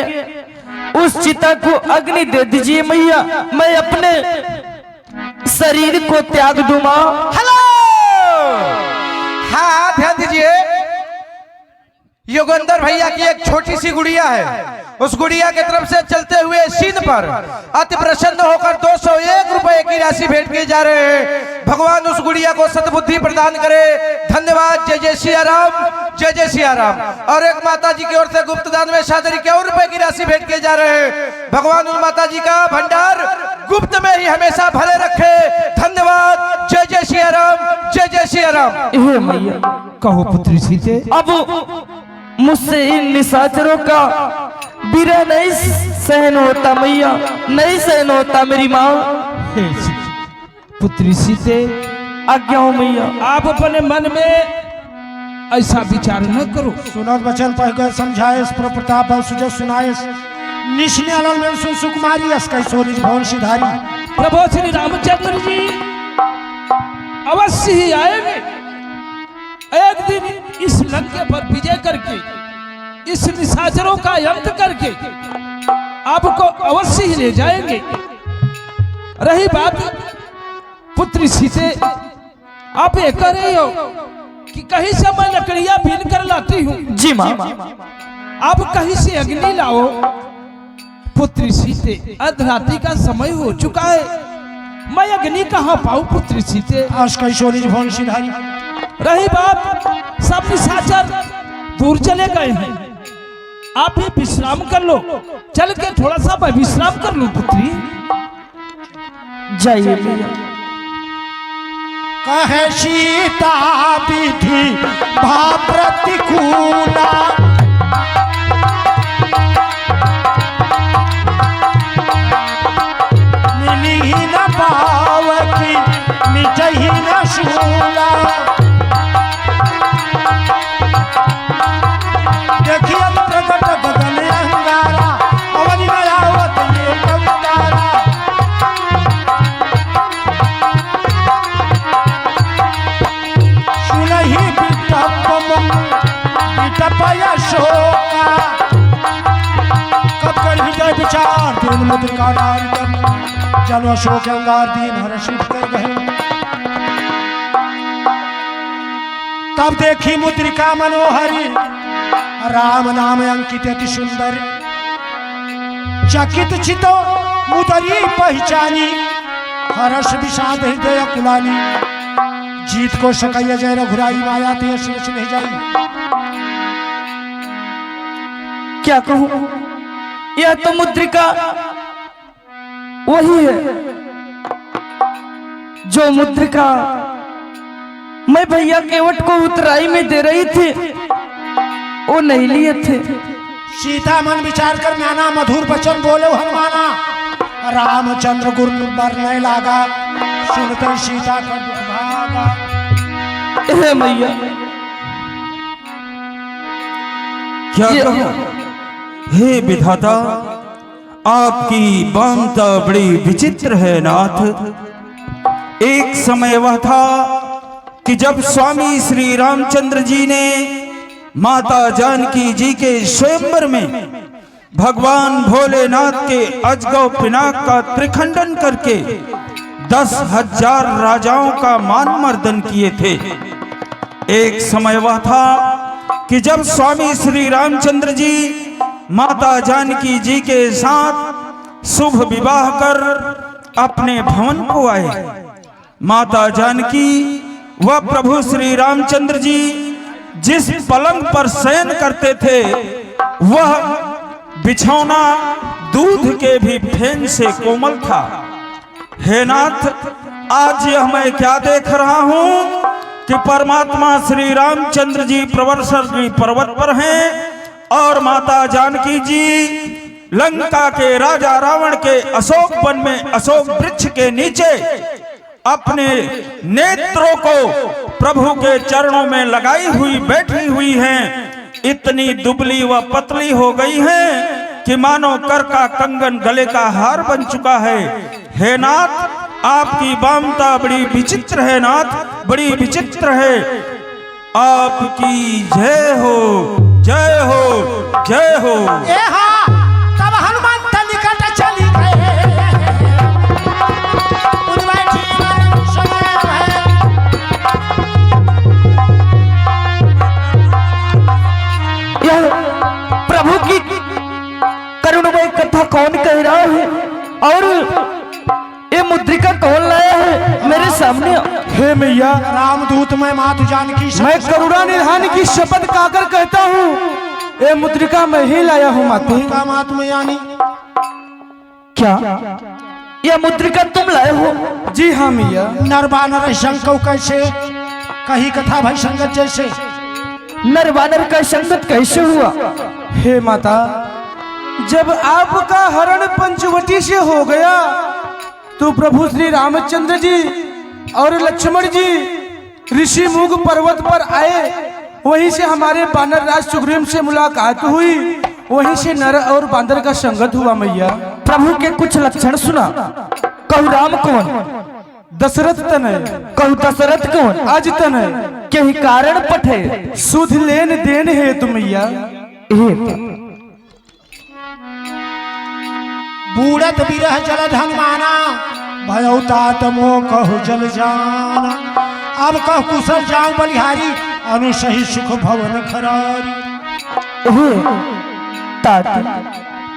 उस चिता को अग्नि दे दीजिए मैया। मैं अपने शरीर को त्याग दूं मां। हेलो, हाँ ध्यान दीजिए। योगेंद्र भैया की एक छोटी सी गुड़िया है, उस गुड़िया की तरफ से चलते हुए सीन पर अति प्रसन्न होकर 201 रुपए की राशि भेंट किए जा रहे हैं। भगवान उस गुड़िया को सद्बुद्धि प्रदान करे। धन्यवाद। जय जय सिया राम, जय जय सिया राम। और एक माता जी की ओर से गुप्त दान में 751 रुपए की राशि भेंट किए जा रहे हैं। भगवान उन माता जी का भंडार गुप्त में ही हमेशा भले रखे। धन्यवाद। जय जय सिया राम, जय जय सिया राम। हे मैया, कहो पुत्री सीते। अब मुझसे इन निशाचरों का बिरा नहीं सहन होता मैया, नहीं सहन होता मेरी माँ। हे सीते, पुत्री सीते। आज्ञा हो मैया। आप अपने मन में ऐसा विचार न करो। सुनत बचन पह समझाए प्रताप सुजो सुनाए निश्ने अलल में सुन सुकुमारी अस्कै सोरी भवन सिधारी। प्रभु श्री रामचंद्र जी अवश्य ही आएंगे। एक दिन इस लंके पर विजय करके, इस निशाचरों का अंत करके आपको अवश्य ही ले जाएंगे। रही बात पुत्री सीते, आप ये कह रहे हो कि कहीं से मैं लकड़ियां बीन कर लाती हूँ। जी माँ। आप कहीं से अग्नि लाओ। पुत्री सीते, अर्धरात्रि का समय हो चुका है, मैं अग्नि कहाँ पाऊं पुत्री सीते। अस्कै सोरी भवन सिधारी। रही बात, सब निशाचर दूर चले गए हैं, आप भी विश्राम कर लो। चल के थोड़ा सा मैं विश्राम कर लूं पुत्री। जाइए मैया। कहे सीता विधि भा प्रतिकूला, मिली न पाव की मिटही न शूला। देखिए प्रकट बदन अंगारा, अवनि में आवत ये कवितारा। सुनहि बिटपय शोका, कब कर हृदय विचार दीन मुद्रिका नारी। जन अशोक अंगार दीन हर्षित कर गए, तब देखी मुद्रिका मनोहरी। राम नाम अंकित अति सुंदर, चकित चितो मुदरी पहचानी, हर्ष विषाद हृदय कुलानी। जीत को सकैया जय रघुराई, माया ते शेष नहीं जाई। क्या कहूं, यह तो मुद्रिका वही है जो मुद्रिका मैं भैया केवट को उतराई में दे रही थी, वो नहीं लिए थे। सीता मन विचार कर नाना मधुर वचन बोले हनुमाना। रामचंद्र गुरु बरने लागा, सुनते सीता का दुख भागा। हे मैया क्या कहूं, हे विधाता, आपकी बांता बड़ी विचित्र है नाथ। एक समय वह था कि जब स्वामी श्री रामचंद्र जी ने माता जानकी जी के स्वयंवर में भगवान भोलेनाथ के अजगौ पिनाक का त्रिखंडन करके 10,000 राजाओं का मान मर्दन किए थे। एक समय वह था कि जब स्वामी श्री रामचंद्र जी माता जानकी जी के साथ शुभ विवाह कर अपने भवन को आए। माता जानकी व प्रभु श्री रामचंद्र जी जिस पलंग पर शयन करते थे वह बिछौना दूध के भी फेन से कोमल था। हे नाथ, आज यह मैं क्या देख रहा हूं कि परमात्मा श्री रामचंद्र जी प्रवर्षणी पर्वत पर हैं और माता जानकी जी लंका के राजा रावण के अशोक वन में अशोक वृक्ष के नीचे अपने नेत्रों को प्रभु के चरणों में लगाई हुई बैठी हुई हैं। इतनी दुबली व पतली हो गई हैं कि मानो कर का कंगन गले का हार बन चुका है। हे नाथ, आपकी बामता बड़ी विचित्र है नाथ, बड़ी विचित्र है। आपकी जय हो, जय हो, जय हो। तब हनुमंत निकट चली गए, यह प्रभु की करुणमय कथा कौन कह रहा है और ये मुद्रिका कौन लाया है मेरे सामने? हे मैया, रामदूत मैं मातु जानकी, मैं करुणा निधान की शपथ खाकर कहता हूँ, ये मुद्रिका मैं ही लाया हूँ माते। महात्मा यानी क्या यह मुद्रिका तुम लाए हो? जी हाँ मैया। नरबानर शंको कैसे कही कथा भाई संगत जैसे। नरवानर का संगत कैसे हुआ? हे माता, जब आपका हरण पंचवटी से हो गया तो प्रभु श्री रामचंद्र जी और लक्ष्मण जी ऋषि मुग पर्वत पर आए। वहीं से हमारे बानर राज सुग्रीव से मुलाकात हुई, वहीं से नर और बांदर का संगत हुआ मैया। प्रभु के कुछ लक्षण सुना। कहु राम कौन? दशरथ तनय। कहु दशरथ कौन? अज तनय। के ही कारण पठे सुध लेन देन है तुम मैया। बूढ़त बिरह जल धनमाना, भयउतात मोह कहु जल जाना। अब कह कुशल जाऊं बलिहारी, अनुसही सुख भवन खरारी।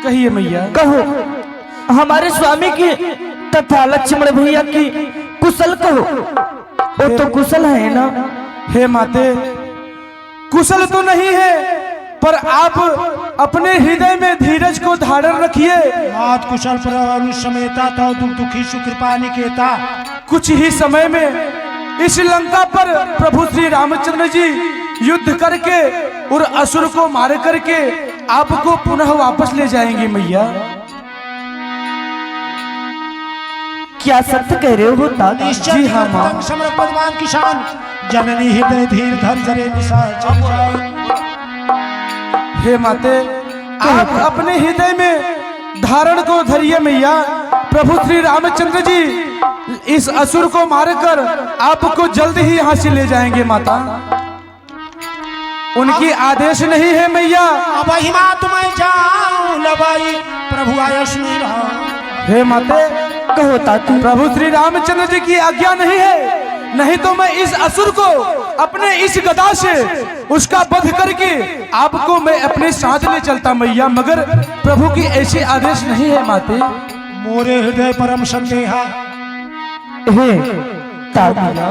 कहिए मैया। कहो हमारे स्वामी की तथा लक्ष्मण भैया की कुशल कहो। वो तो कुशल है ना? हे माते, कुशल तो नहीं है, पर आप अपने हृदय में धीरज को धारण रखिए। मात कुशल पर अनुसमेता तो दुख दुखी सुकृपा निकेता। कुछ ही समय में इस लंका पर प्रभु श्री रामचंद्र जी युद्ध करके और असुर को मार करके आपको पुनः वापस ले जाएंगे मैया। क्या सत्य कह रहे हो दादा? जी हाँ माँ। समर पदमान किसान, जननी हृदय धीर धर जरे निशाचर जाए। हे माते, आप अपने हृदय में धारण को धरिए मैया। प्रभु श्री रामचंद्र जी इस असुर को मारकर आपको जल्द ही यहाँ से ले जाएंगे माता। उनकी आदेश नहीं है मैया। अब हिमात में जाऊं लबाई, प्रभु आयस नहीं रहा। हे माते, कहो तातू। प्रभु श्री रामचंद्र जी की आज्ञा नहीं है, नहीं तो मैं इस असुर को अपने इस गदा से उसका वध करके आपको मैं अपने साथ ले चलता मैया, मगर प्रभु की ऐसी आदेश नहीं है माते। मोरे हृदय परम संदेहा। हे दादा,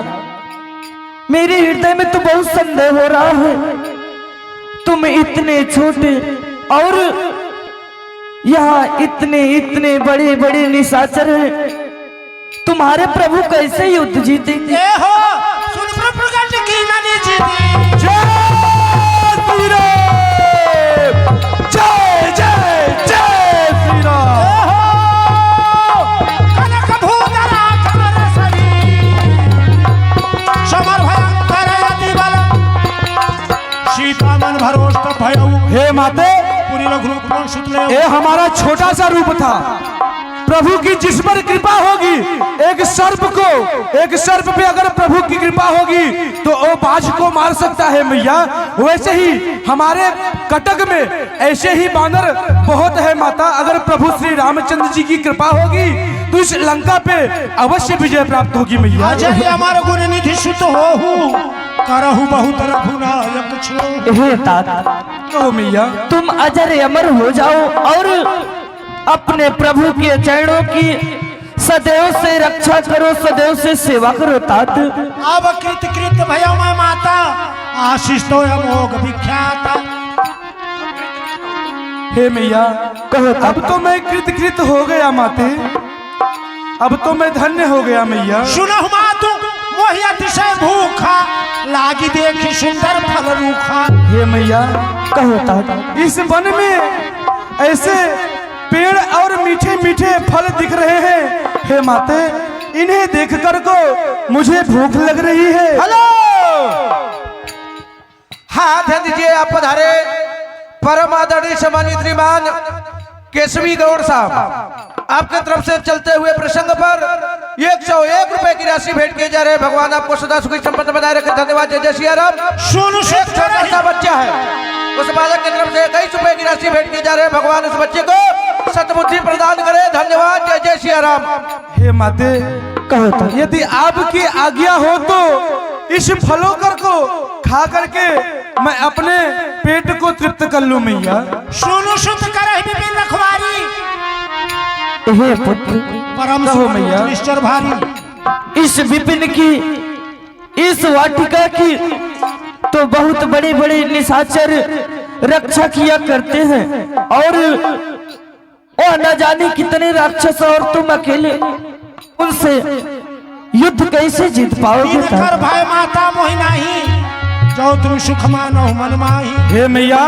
मेरे हृदय में तो बहुत संदेह हो रहा है। तुम इतने छोटे और यहाँ इतने इतने बड़े बड़े निशाचर हैं, तुम्हारे प्रभु कैसे युद्ध जीतेंगे? ए हो सुन प्रगट की ननी जीती। जय जय जय श्री राम। कनक भूधरा कमर सरी समर भयंकर अति बल सीता मन भरोष्ट भयउ। हे माते, पूरी रघुकुल सुतले। ये हमारा छोटा सा रूप था। प्रभु की जिस पर कृपा होगी, एक सर्प पे अगर प्रभु की कृपा होगी तो वो बाज को मार सकता है मैया। वैसे ही हमारे कटक में ऐसे ही बानर बहुत है माता। अगर प्रभु श्री रामचंद्र जी की कृपा होगी तो इस लंका पे अवश्य विजय प्राप्त होगी मैया। अजय अमर गुण निधि सुत होहु करहु बहुत रघुनायक छो। हे दादा, तो मैया तुम अजर अमर हो जाओ और अपने प्रभु के चरणों की सदैव से रक्षा करो, सदैव से सेवा करो तात। अब कृत भयो मैं माता आशीष तो अमोघ विख्याता। हे मैया, कहो अब तो मैं कृत हो गया माते, अब तो मैं धन्य हो गया मैया। सुनहु मातु मोहि अतिशय भूखा लागी देखी सुंदर फल रूखा। हे मैया, कहो तात। इस वन में ऐसे पेड़ और मीठे मीठे फल दिख रहे हैं। हे माते, इन्हें देखकर को मुझे भूख लग रही है। हेलो, हाथ दीजिए आप पधारे परम आदरणीय सम्मानित श्रीमान केशवी गौड़ साहब। आपके तरफ से चलते हुए प्रसंग पर 101 रुपए की राशि भेंट किए जा रहे हैं। भगवान आपको सदा सुखी संपन्न बनाए रखे। धन्यवाद। जय जय सिया राम। सुन एक छोटा सा बच्चा है, उस बालक की तरफ से 21 रुपए की राशि भेंट किए जा रहे हैं। भगवान उस बच्चे को सद्बुद्धि प्रदान करे। धन्यवाद। जय जय सिया राम। हे माते, कहो तात। यदि आपकी आज्ञा हो तो इस फलों को खा करके मैं अपने पेट को तृप्त कर लूं मैया। सुनु सुत करहि विपिन रखवारी हे पुत्र, परम कहो मैया। निश्चर भारी। इस विपिन की, इस वाटिका की तो बहुत बड़े बड़े निशाचर रक्षा किया करते हैं और न जाने कितने राक्षस, और तुम अकेले उनसे युद्ध कैसे जीत पाओगे? कर भय माता मोहि नाही जो तुम सुख मानो मन माही। हे मैया,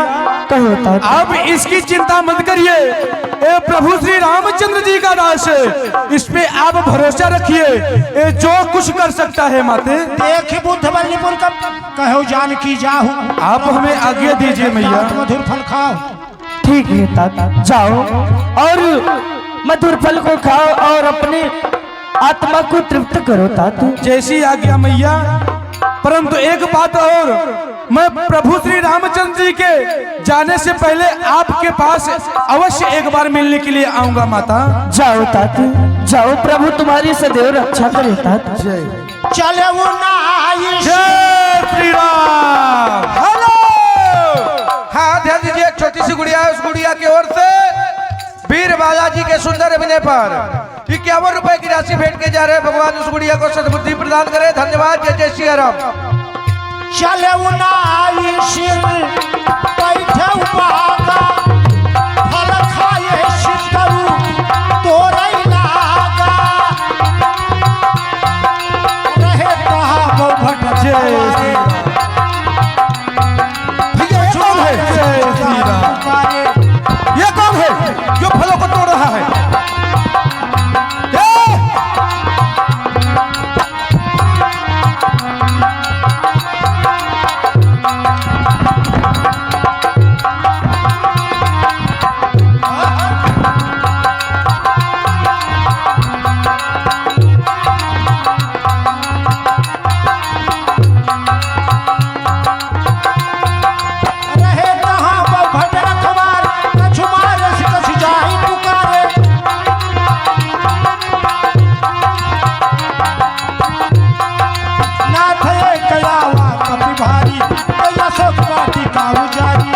कहो तात। अब इसकी चिंता मत करिए। ए प्रभु श्री रामचंद्र जी का दास है, इस पे आप भरोसा रखिए। ये जो कुछ कर सकता है माते। देख बुद्ध बल्लीपुर का कहो जान की जाहू। आप हमें आज्ञा दीजिए मैया। मधुर फल खाओ। ठीक है तात, जाओ और मधुर फल को खाओ और अपने आत्मा को तृप्त करो तात। जैसी आज्ञा मैया। परंतु एक बात और, मैं प्रभु श्री रामचंद्र जी के जाने से पहले आपके पास अवश्य एक बार मिलने के लिए आऊंगा माता। जाओ तात, जाओ। प्रभु तुम्हारी सदैव रक्षा करे तात। जय चले वो नाई जय श्री राम। हेलो, हाँ ध्यान दीजिए। एक छोटी सी गुड़िया है, उस गुड़िया की ओर से वीर बालाजी के सुंदर अभिनय पर 51 रुपए की राशि भेंट के जा रहे हैं। भगवान उस गुड़िया को सद्बुद्धि प्रदान करे। धन्यवाद। जय जय सिया राम। चले वो नाई शिव बैठे उपागा फल खाए सिद्धरू तोरई लागा रहे कहा वो भट। जय श्री राम। भैया ये कौन है? जय श्री राम। ये कौन है जो फलों को तोड़ रहा है? रहे कहाँ वो भट रखवार कछु मारे से कछु जाहि पुकारे। नाथ ये कयावा कपि भारी कया सो काटी काऊ जारी।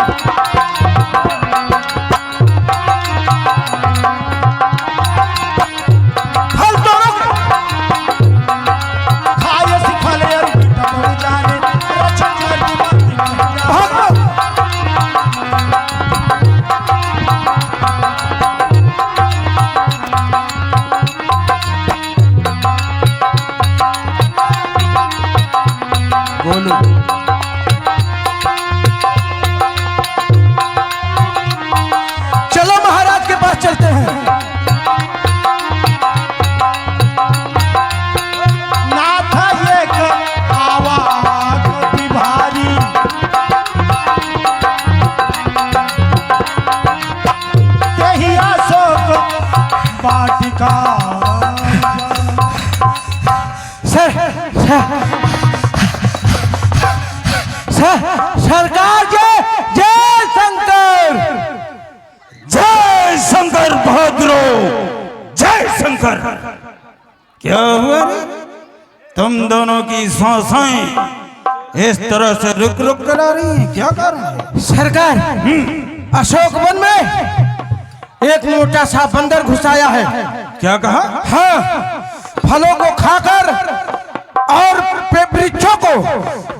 सरकार जय जय शंकर। जय शंकर बहादुरो, जय शंकर। क्या हुआ रे? तुम दोनों की सांसें इस तरह से रुक रुक कर आ रही हैं, क्या कर रहे हैं? सरकार, अशोक वन में एक मोटा सा बंदर घुसाया है। क्या कहा? हाँ, फलों को खाकर और वृक्षों को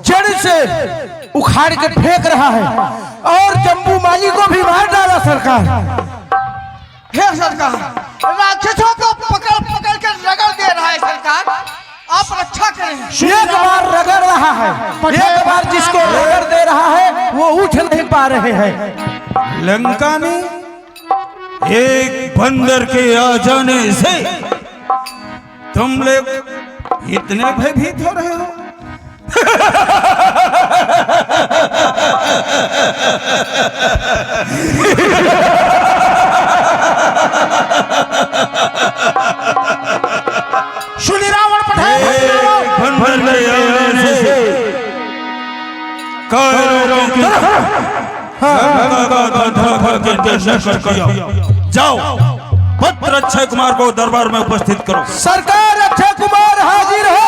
जड़ से उखाड़ के फेंक रहा है और जम्बू माली को भी मार डाला सरकार। हे सरकार, राक्षसों को पकड़ पकड़ कर रगड़ दे रहा है सरकार, आप रक्षा करें। एक बार रगड़ रहा है, एक बार जिसको रगड़ दे रहा है वो उठ नहीं पा रहे हैं। लंका में एक बंदर के आ जाने से तुम लोग इतने भयभीत हो रहे हो? सुनी रावण बंदर के आने से कायरों की जाओ, पत्र अक्षय कुमार को दरबार में उपस्थित करो। सरकार, अक्षय कुमार हाजिर हो।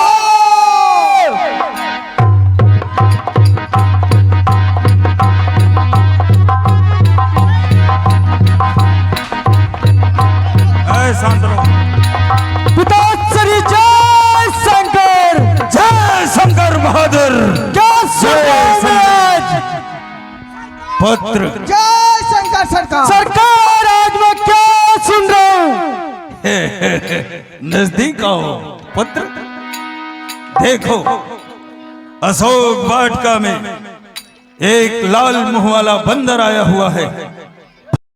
शांत रहो। पिताश्री जय शंकर। जय शंकर बहादुर। क्या सुन रहे हैं आज? पत्र। जय शंकर सरकार। सरकार, आज मैं क्या सुन रहा हूँ? नजदीक आओ। पत्र देखो, अशोक वाटिका में एक लाल मुंह वाला बंदर आया हुआ है।